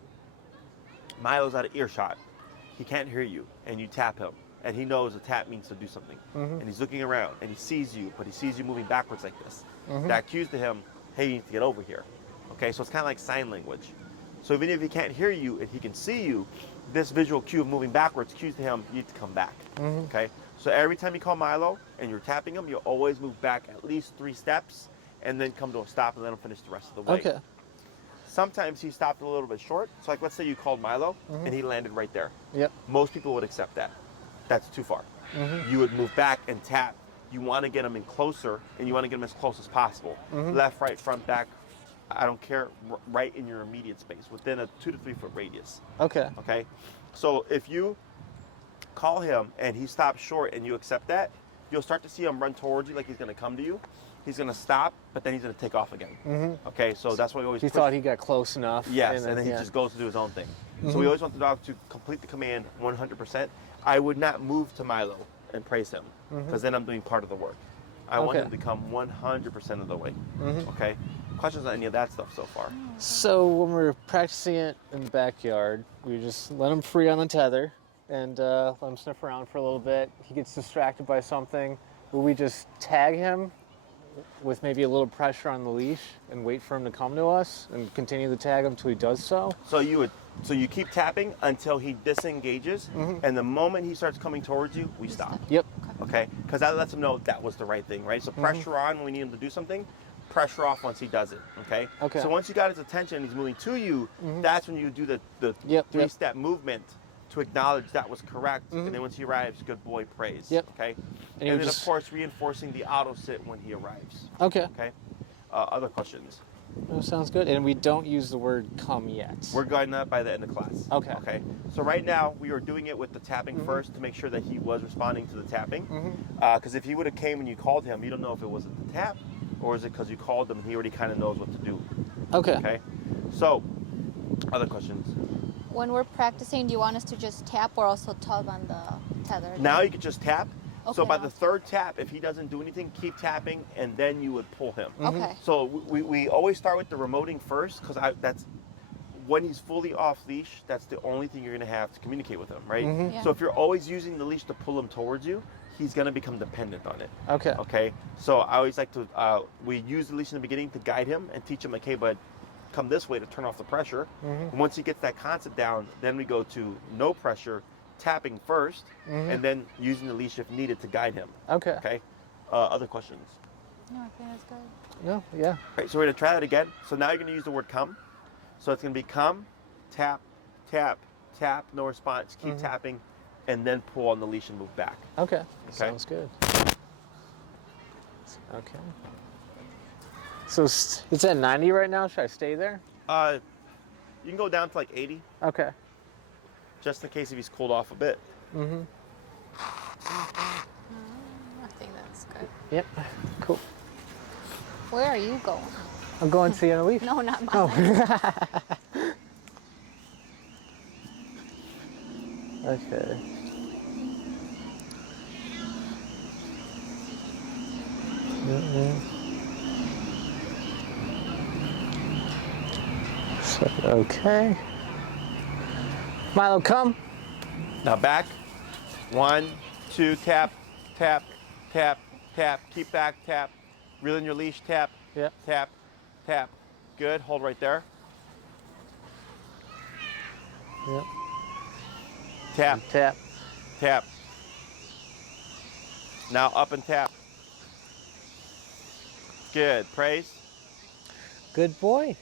Milo's out of earshot. He can't hear you, and you tap him, and he knows a tap means to do something. And he's looking around, and he sees you, but he sees you moving backwards like this. That cues to him, hey, you need to get over here. Okay, so it's kind of like sign language. So even if he can't hear you and he can see you, this visual cue of moving backwards cues to him, you need to come back. Okay, so every time you call Milo and you're tapping him, you'll always move back at least 3 steps and then come to a stop and let him finish the rest of the way. Okay. Sometimes he stopped a little bit short. So like, let's say you called Milo and he landed right there. Yep. Most people would accept that. That's too far. You would move back and tap. You want to get him in closer, and you want to get him as close as possible. Left, right, front, back. I don't care. Right in your immediate space, within a 2 to 3 foot radius. Okay. Okay. So if you call him and he stops short and you accept that, you'll start to see him run towards you like he's going to come to you. He's going to stop, but then he's going to take off again. Okay. So that's why we always. He thought he got close enough. Yes, and then he just goes to do his own thing. So we always want the dog to complete the command 100%. I would not move to Milo and praise him, because then I'm doing part of the work. I want him to come 100% of the way. Okay? Questions on any of that stuff so far? So when we're practicing it in the backyard, we just let him free on the tether and let him sniff around for a little bit. He gets distracted by something. Will we just tag him with maybe a little pressure on the leash and wait for him to come to us and continue to tag him until he does so? So you keep tapping until he disengages, and the moment he starts coming towards you, we stop. Yep. Okay? Because that lets him know that was the right thing, right? So pressure on when we need him to do something, pressure off once he does it. Okay? Okay. So once you got his attention and he's moving to you, that's when you do the three-step movement to acknowledge that was correct. And then once he arrives, good boy, praise. Yep. Okay? And And then, of course, reinforcing the auto sit when he arrives. Okay. Okay? Other questions? That sounds good. And we don't use the word come yet. We're going up by the end of class. Okay. Okay. So right now we are doing it with the tapping first to make sure that he was responding to the tapping. Because if he would have came and you called him, you don't know if it was the tap or is it because you called him and he already kind of knows what to do. Okay. Okay. So, other questions? When we're practicing, do you want us to just tap or also tug on the tether? Now you can just tap. So Okay. by the 3rd tap, if he doesn't do anything, keep tapping, and then you would pull him. Okay. So we always start with the remoting first, because when he's fully off leash, that's the only thing you're going to have to communicate with him, right? Yeah. So if you're always using the leash to pull him towards you, he's going to become dependent on it. Okay. Okay. So I always like to, we use the leash in the beginning to guide him and teach him, like, hey, bud, come this way to turn off the pressure. And once he gets that concept down, then we go to no pressure, tapping first, and then using the leash if needed to guide him. Okay. Okay. Other questions? No, I think that's good. No, yeah. Right, so we're going to try that again. So now you're going to use the word come. So it's going to be come, tap, tap, tap, no response, keep tapping, and then pull on the leash and move back. Okay. Sounds good. Okay. So it's at 90 right now. Should I stay there? You can go down to like 80, Okay. just in case if he's cooled off a bit. I think that's good. Yep. Cool. Where are you going? I'm going to see on a leaf. No, not mine. Oh. Okay. So, okay. Milo, come. Now back. 1, 2, tap, tap, tap, tap. Keep back, tap. Reel in your leash, tap, Yep. tap, tap. Good. Hold right there. Yep. Tap, Tap. tap. Now up and tap. Good. Praise. Good boy.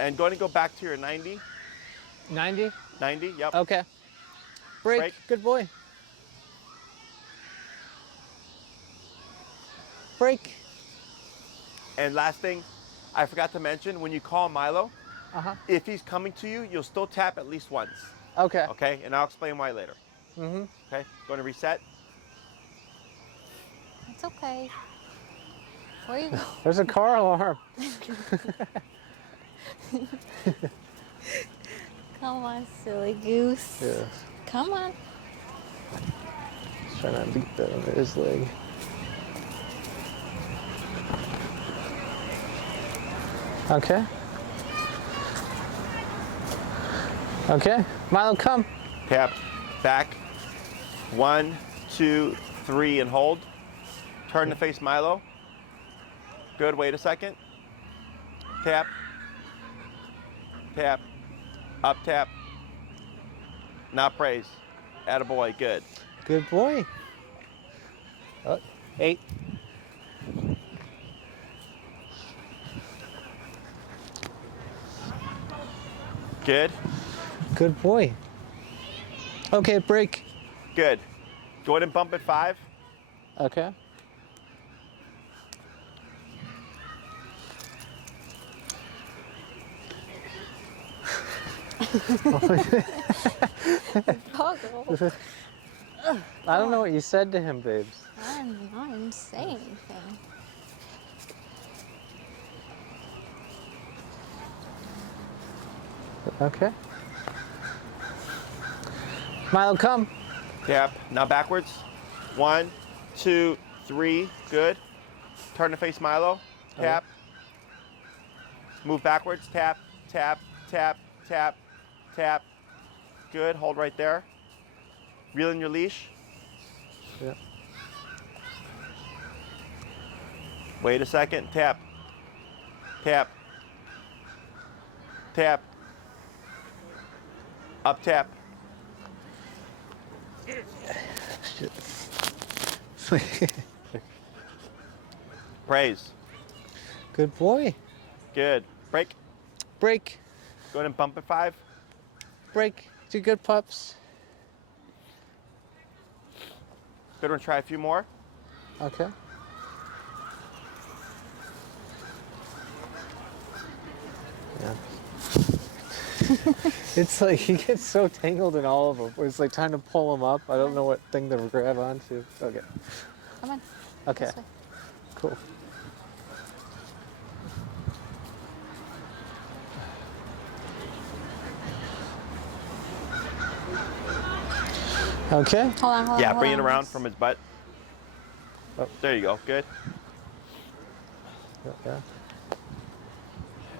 And going to go back to your 90. 90. 90, yep. Okay. Break. Break. Good boy. Break. And last thing, I forgot to mention, when you call Milo, if he's coming to you, you'll still tap at least once. Okay. Okay? And I'll explain why later. Okay? Going to reset. It's okay. Where you go? There's a car alarm. Come on, silly goose. Yes. Come on. He's trying to beat that under his leg. Okay. Okay. Milo, come. Tap. Back. 1, 2, 3, and hold. Turn to face Milo. Good. Wait a second. Tap. Tap. Up tap. Now praise. Attaboy. Good. Good boy. 8. Good. Good boy. Okay, break. Good. Go ahead and bump at 5. Okay. Doggo. I don't know what you said to him, babes. I didn't say anything. Okay. Milo, come. Tap. Now backwards. 1, 2, 3. Good. Turn to face Milo. Tap. Move backwards. Tap, tap, tap, tap, tap. Good. Hold right there. Reel in your leash. Yeah. Wait a second. Tap. Tap. Tap. Up tap. Shit. Praise. Good boy. Good. Break. Break. Go ahead and bump at 5. Break. 2 good pups. Good one. Try a few more. Okay. Yeah. It's like he gets so tangled in all of them. It's like trying to pull him up. I don't know what thing to grab onto. Okay. Come on. Okay. This way. Cool. Okay. Hold on, hold on. Yeah, hold bring it on. around from his butt. Oh. There you go. Good. Yeah.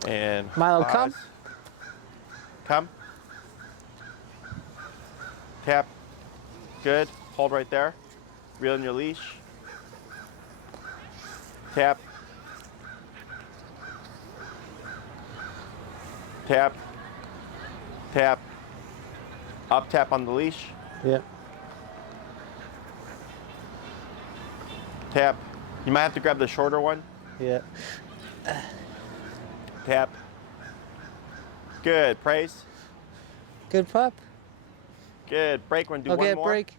And Milo, pause. come. Come. Tap. Good. Hold right there. Reel in your leash. Tap. Tap. Tap. Up tap on the leash. Yep. Tap. You might have to grab the shorter one. Yeah. Tap. Good. Praise. Good pup. Good. Break. We're gonna do Okay, one more. break.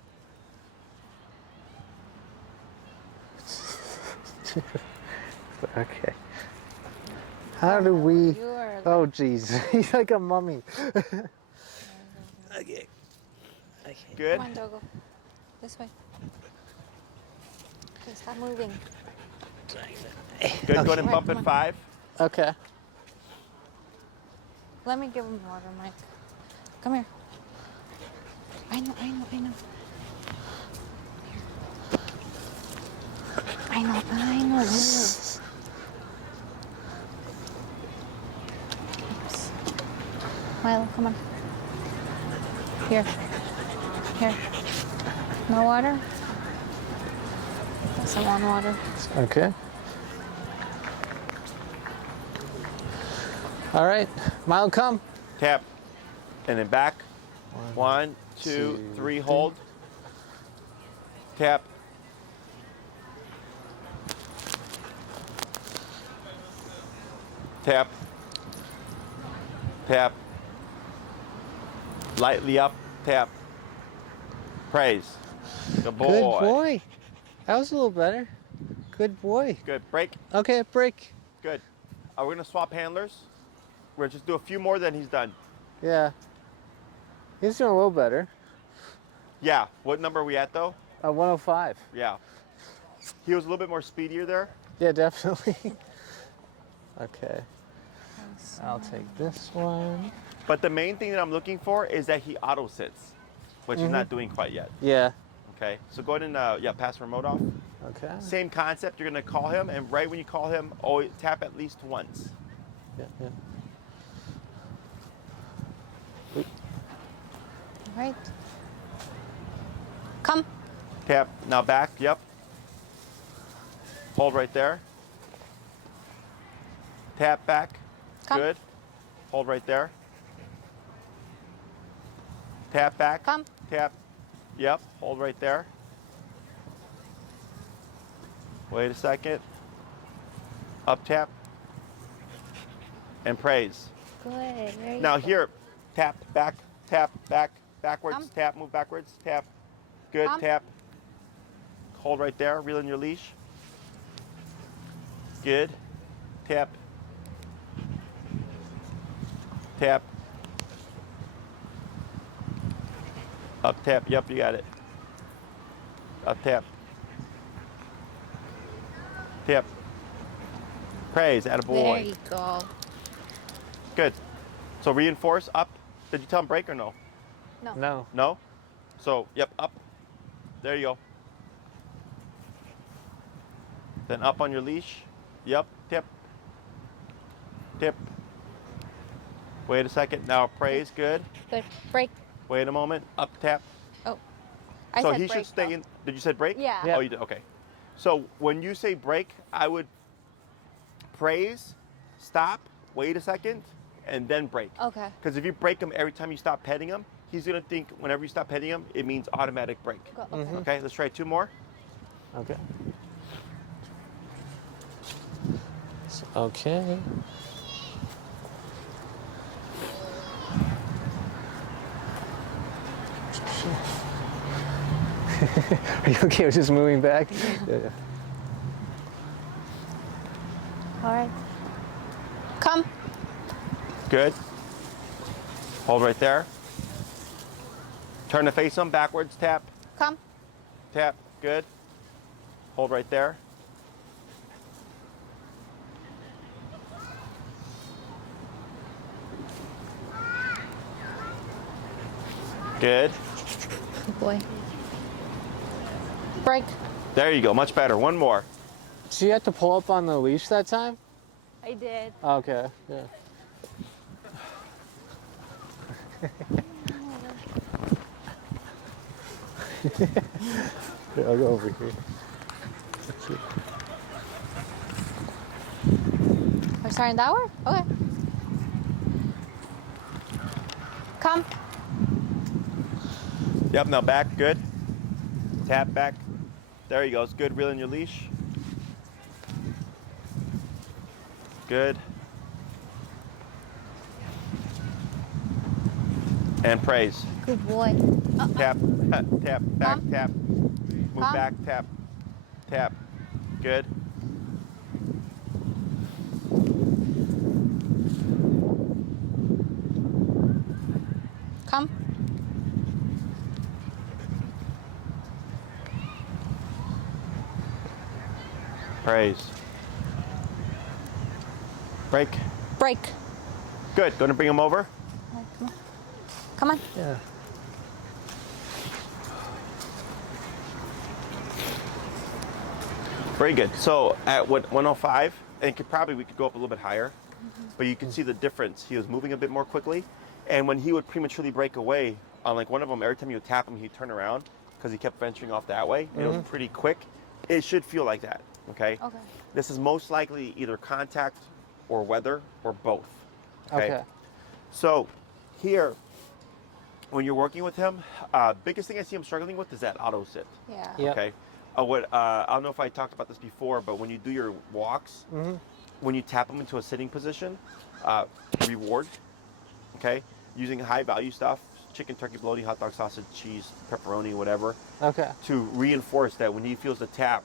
Okay. How do we? You are Oh, jeez. He's like a mummy. Okay. Okay. Good. Come on, Dogo. This way. Okay, stop moving. Good. Go ahead and Right, bump come in on. 5. Okay. Let me give him water, Mike. Come here. I know. I know. Oops. Milo, come on. Here. No water? Some on water. Okay. All right. Milo, come. Tap. And then back. 1, 2, two, 3. Hold. Tap. Tap. Tap. Lightly up. Tap. Praise. Good boy. Good boy. That was a little better. Good boy. Good. Break. Okay, break. Good. We're going to swap handlers. We're just do a few more, then he's done. Yeah. He's doing a little better. Yeah. What number are we at, though? 105. Yeah. He was a little bit more speedier there. Yeah, definitely. Okay. I'll take this one. But the main thing that I'm looking for is that he auto sits, which he's not doing quite yet. Yeah. Okay. So go ahead and pass the remote off. Okay. Same concept. You're going to call him, and right when you call him, always tap at least once. Yeah, yeah. All right. Come. Tap. Now back. Yep. Hold right there. Tap back. Come. Good. Hold right there. Tap back. Come. Tap. Yep. Hold right there. Wait a second. Up tap. And praise. Good. There you Now go. here, tap back, backwards, Come. tap, move backwards, tap. Good, Come. tap. Hold right there, reel in your leash. Good. Tap. Tap. Up tap, yep, you got it. Up tap. Tap. Praise, There attaboy. you go. Good. So reinforce, up. Did you tell him break or no? No. No. No? So, yep, up. There you go. Then up on your leash. Yep, tip. Tip. Wait a second. Now praise, good. Good. Break. Wait a moment. Up tap. Oh. I So said he break, should stay though. in. Did you say break? Yeah. Yeah. Oh, you did. Okay. So when you say break, I would praise, stop, wait a second, and then break. Okay. Because if you break him every time you stop petting him, he's gonna think whenever you stop petting him, it means automatic break. Go. Okay. Okay, let's try 2 more. Okay. Okay. Are you okay with just moving back? Yeah. All right. Come. Good. Hold right there. Turn to face him, backwards, tap, Come. tap, good. Hold right there. Good. Good boy. Break. There you go, much better. 1 more. So you had to pull up on the leash that time? I did. Okay. Yeah. Here, I'll go over here. We're starting that way? Okay. Come. Yep, now back, good. Tap back. There you go, it's good, reeling your leash. Good. And praise. Good boy. Tap, tap, back, tap. Move Come. back, tap, tap. Good. Come. Praise. Break. Break. Good, gonna bring him over. Come on. Come on. Yeah. Very good. So at what 105, and we could go up a little bit higher, but you can see the difference. He was moving a bit more quickly, and when he would prematurely break away, on like one of them, every time you would tap him, he'd turn around because he kept venturing off that way. It was pretty quick. It should feel like that. Okay. Okay. This is most likely either contact or weather or both. Okay. So here, when you're working with him, biggest thing I see him struggling with is that auto sit. Yeah. Yep. Okay. I don't know if I talked about this before, but when you do your walks, when you tap them into a sitting position, reward, okay? Using high value stuff, chicken, turkey, bologna, hot dog, sausage, cheese, pepperoni, whatever, Okay. to reinforce that when he feels the tap,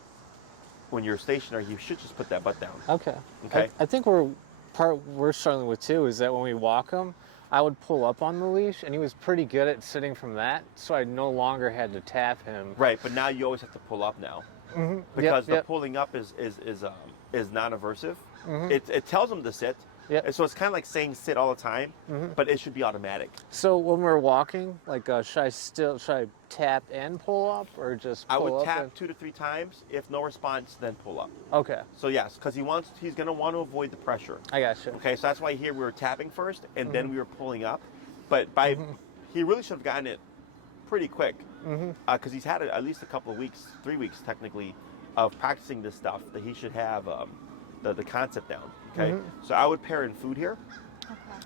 when you're stationary, you should just put that butt down. Okay. Okay. I think we're struggling with too is that when we walk him, I would pull up on the leash, and he was pretty good at sitting from that, so I no longer had to tap him. Right, but now you always have to pull up now, because the pulling up is non-aversive. It tells him to sit. Yep. And so it's kind of like saying sit all the time, but it should be automatic. So when we're walking, like, should I tap and pull up, or just pull I would up tap and... 2 to 3 times. If no response, then pull up. Okay. So yes, because he's going to want to avoid the pressure. I gotcha. Okay, so that's why here we were tapping first, and then we were pulling up. But he really should have gotten it pretty quick, because he's had at least a couple of weeks, 3 weeks technically, of practicing this stuff, that he should have the concept down. Okay, so I would pair in food here,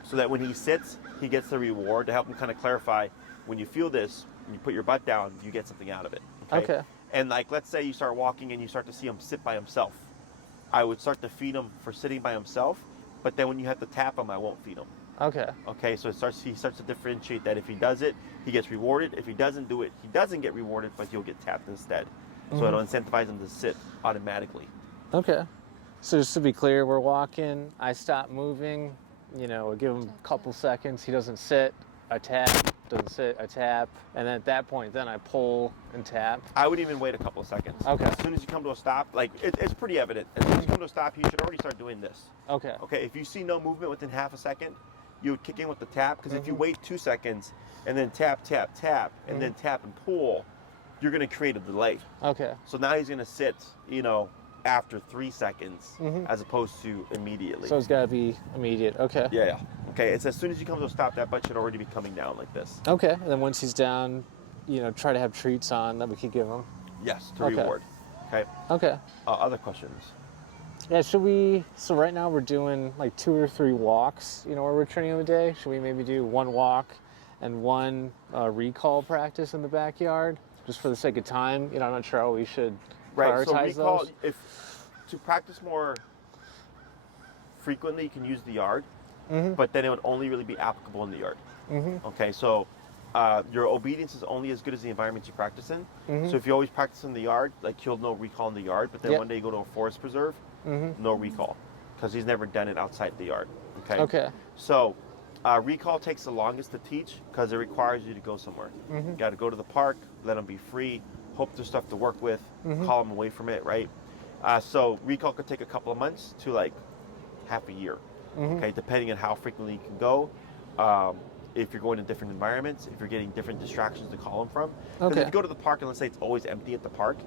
so that when he sits, he gets the reward to help him kind of clarify. When you feel this, when you put your butt down, you get something out of it. Okay. And like, let's say you start walking and you start to see him sit by himself. I would start to feed him for sitting by himself, but then when you have to tap him, I won't feed him. Okay. Okay, so he starts to differentiate that if he does it, he gets rewarded. If he doesn't do it, he doesn't get rewarded, but he'll get tapped instead. So it'll incentivize him to sit automatically. Okay. So just to be clear, we're walking, I stop moving, we give him a couple seconds, he doesn't sit, I tap, doesn't sit, I tap, and then at that point, then I pull and tap. I would even wait a couple of seconds. Okay. As soon as you come to a stop, like, it's pretty evident. As soon as you come to a stop, you should already start doing this. Okay. Okay, if you see no movement within half a second, you would kick in with the tap, because if you wait 2 seconds and then tap, tap, tap, and then tap and pull, you're going to create a delay. Okay. So now he's going to sit, after 3 seconds, as opposed to immediately. So it's got to be immediate. Okay. Yeah. Okay, it's as soon as you come to a stop, that butt should already be coming down like this. Okay. And then once he's down, try to have treats on that we could give him. Yes, to Okay. reward. Okay. Okay. Other questions? Yeah, so right now we're doing like 2 or 3 walks, where we're training him a day. Should we maybe do 1 walk and 1 recall practice in the backyard, just for the sake of time? I'm not sure how we should Right, so prioritize recall, those. to practice more frequently, you can use the yard, but then it would only really be applicable in the yard. Okay, so your obedience is only as good as the environment you practice in. So if you always practice in the yard, like, he'll know recall in the yard, but then one day you go to a forest preserve, no recall, because he's never done it outside the yard. Okay. Okay. So recall takes the longest to teach, because it requires you to go somewhere. You got to go to the park, let them be free, hope there's stuff to work with, call them away from it, right? So recall could take a couple of months to like half a year, okay, depending on how frequently you can go. If you're going to different environments, if you're getting different distractions to call him from. Because if you go to the park and let's say it's always empty at the park,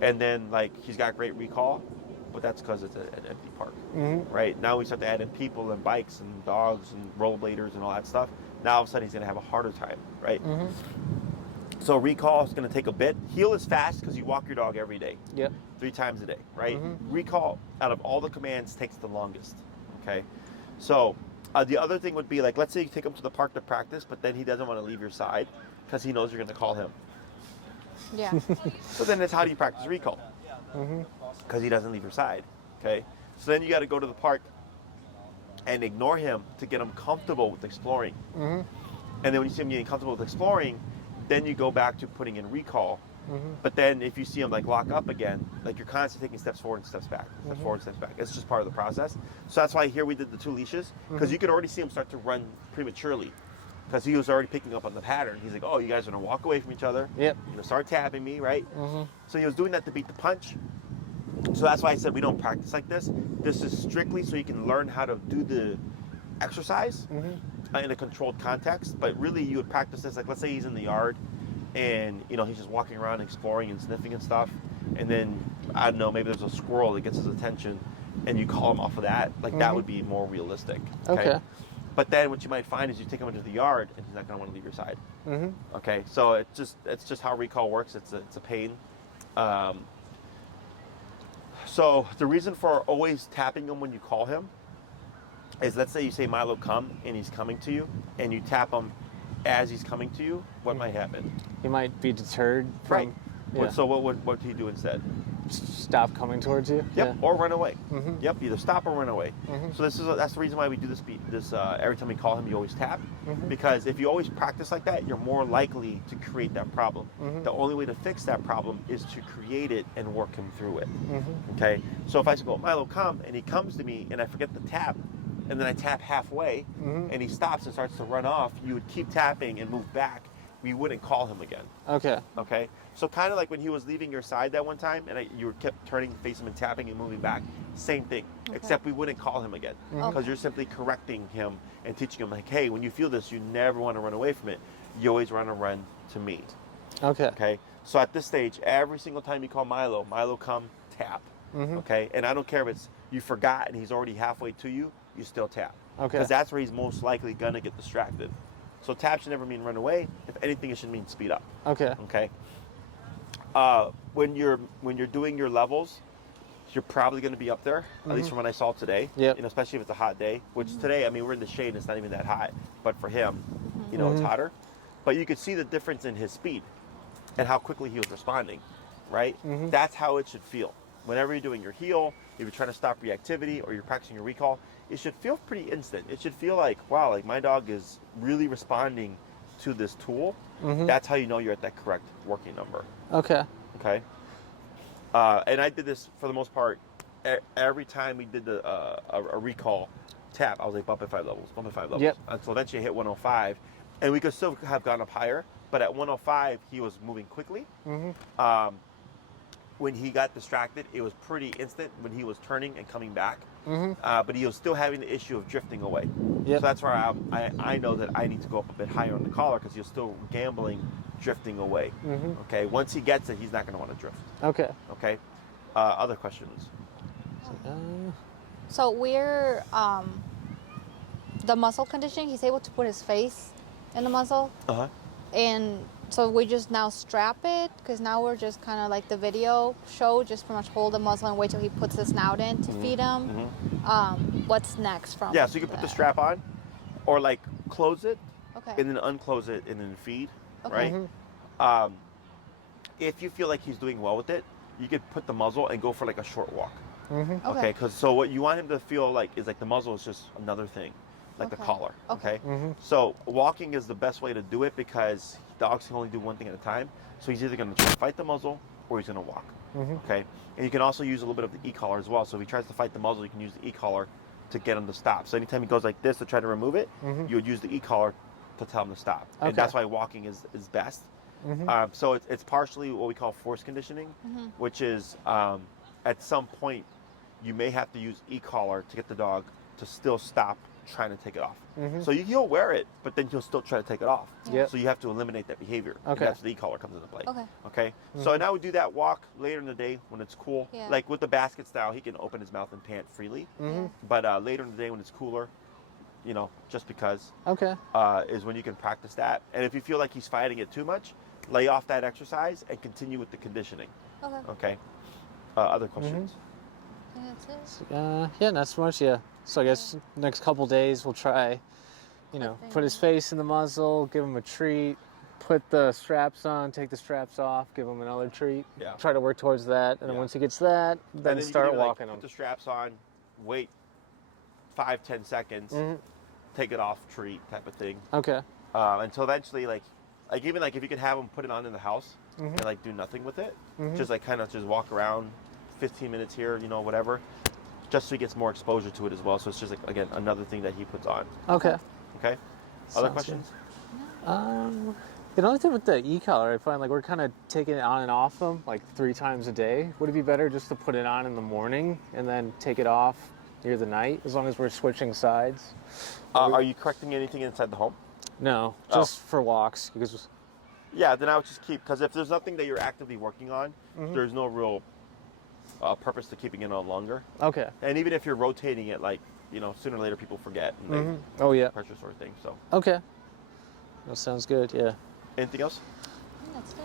and then like he's got great recall, but that's because it's an empty park, right? Now we start to add in people and bikes and dogs and rollerbladers and all that stuff. Now all of a sudden he's going to have a harder time, right? So recall is going to take a bit. Heel is fast because you walk your dog every day. Yep. 3 times a day, right? Recall, out of all the commands, takes the longest, okay? So the other thing would be, like, let's say you take him to the park to practice, but then he doesn't want to leave your side because he knows you're going to call him. Yeah. So then it's how do you practice recall? Because he doesn't leave your side, okay? So then you got to go to the park and ignore him to get him comfortable with exploring. And then when you see him getting comfortable with exploring, then you go back to putting in recall. But then if you see him like lock up again, like you're constantly taking steps forward and steps back, steps forward and steps back. It's just part of the process. So that's why here we did the 2 leashes, because you could already see him start to run prematurely, because he was already picking up on the pattern. He's like, oh, you guys are gonna walk away from each other. Yep. You're gonna start tapping me, right? So he was doing that to beat the punch. So that's why I said we don't practice like this. This is strictly so you can learn how to do the exercise in a controlled context. But really, you would practice this, like, let's say he's in the yard and, you know, he's just walking around exploring and sniffing and stuff, and then, I don't know, maybe there's a squirrel that gets his attention and you call him off of that. Like, that would be more realistic. Okay. But then what you might find is you take him into the yard and he's not going to want to leave your side. Okay, so it's just how recall works. It's a pain. So the reason for always tapping him when you call him is, let's say you say, Milo, come, and he's coming to you, and you tap him as he's coming to you, what might happen? He might be deterred from... Right. Yeah. So what would he do instead? Stop coming towards you? Yep, or run away. Yep, either stop or run away. So that's the reason why we do this every time we call him, you always tap, because if you always practice like that, you're more likely to create that problem. The only way to fix that problem is to create it and work him through it. Okay, so if I go, Milo, come, and he comes to me and I forget to tap, and then I tap halfway and he stops and starts to run off, you would keep tapping and move back. We wouldn't call him again. Okay. Okay. So kind of like when he was leaving your side that one time, and you kept turning, facing him and tapping and moving back. Same thing, except we wouldn't call him again, because you're simply correcting him and teaching him, like, hey, when you feel this, you never want to run away from it. You always want to run to me. Okay. Okay. So at this stage, every single time you call Milo, Milo, come, tap. Okay. And I don't care if it's you forgot and he's already halfway to you, you still tap. Okay. Because that's where he's most likely gonna get distracted. So tap should never mean run away. If anything, it should mean speed up. Okay. Okay. When you're doing your levels, you're probably going to be up there, at least from what I saw today. Yeah. You know, especially if it's a hot day. Which today, I mean, we're in the shade and it's not even that hot. But for him, you know, it's hotter. But you could see the difference in his speed and how quickly he was responding, right? That's how it should feel. Whenever you're doing your heel, if you're trying to stop reactivity or you're practicing your recall, it should feel pretty instant. It should feel like, wow, like my dog is really responding to this tool. That's how you know you're at that correct working number. Okay. Okay. And I did this for the most part every time we did a recall tap. I was like, bump at 5 levels, bump at 5 levels. Yep. Until eventually I hit 105. And we could still have gone up higher, but at 105, he was moving quickly. When he got distracted, it was pretty instant when he was turning and coming back. But he was still having the issue of drifting away. Yep. So that's why I know that I need to go up a bit higher on the collar, because he was still gambling, drifting away. Okay. Once he gets it, he's not going to want to drift. Okay. Okay. Other questions? So we're the muscle conditioning. He's able to put his face in the muzzle. And so we just now strap it, because now we're just kind of like the video show, just pretty much hold the muzzle and wait till he puts his snout in to feed him. What's next from so you can put the strap on, or like close it, okay, and then unclose it and then feed, okay, right? If you feel like he's doing well with it, you could put the muzzle and go for like a short walk. Okay, because so what you want him to feel like is like the muzzle is just another thing, like the collar. Okay. So walking is the best way to do it, because dogs can only do one thing at a time. So he's either going to try to fight the muzzle or he's going to walk. Okay. And you can also use a little bit of the e-collar as well. So if he tries to fight the muzzle, you can use the e-collar to get him to stop. So anytime he goes like this to try to remove it, you would use the e-collar to tell him to stop. And that's why walking is best. So it's partially what we call force conditioning, which is at some point you may have to use e-collar to get the dog to still stop trying to take it off. So he'll wear it, but then he'll still try to take it off. So you have to eliminate that behavior. Okay. That's where the e-collar comes into play. Okay. So now we do that walk later in the day when it's cool. Like with the basket style, he can open his mouth and pant freely. But later in the day when it's cooler, you know, just because. Okay. Is when you can practice that. And if you feel like he's fighting it too much, lay off that exercise and continue with the conditioning. Okay. Okay. Other questions? I think that's it. Yeah, not so much. Yeah. So I guess next couple days we'll try, put his face in the muzzle, give him a treat, put the straps on, take the straps off, give him another treat. Yeah. Try to work towards that, and then once he gets that, then start walking him. Put the straps on, wait 5-10 seconds, take it off, treat type of thing. Okay. Until eventually, like even like if you can have him put it on in the house and like do nothing with it, just like kind of just walk around 15 minutes here, whatever, just so he gets more exposure to it as well. So it's just like, again, another thing that he puts on. Okay. Okay. Other questions? The only thing with the e-collar, I find like we're kind of taking it on and off them like 3 times a day. Would it be better just to put it on in the morning and then take it off near the night, as long as we're switching sides? Are you correcting anything inside the home? No, just for walks. Because yeah, then I would just keep, because if there's nothing that you're actively working on, there's no real purpose to keeping it on longer. Okay. And even if you're rotating it, like, sooner or later people forget and they oh yeah, pressure sort of thing. So okay, that sounds good. Yeah. Anything else? I think that's it.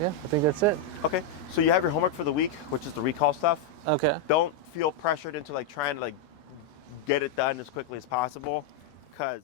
Yeah, I think that's it. Okay, so you have your homework for the week, which is the recall stuff. Okay. Don't feel pressured into like trying to like get it done as quickly as possible, because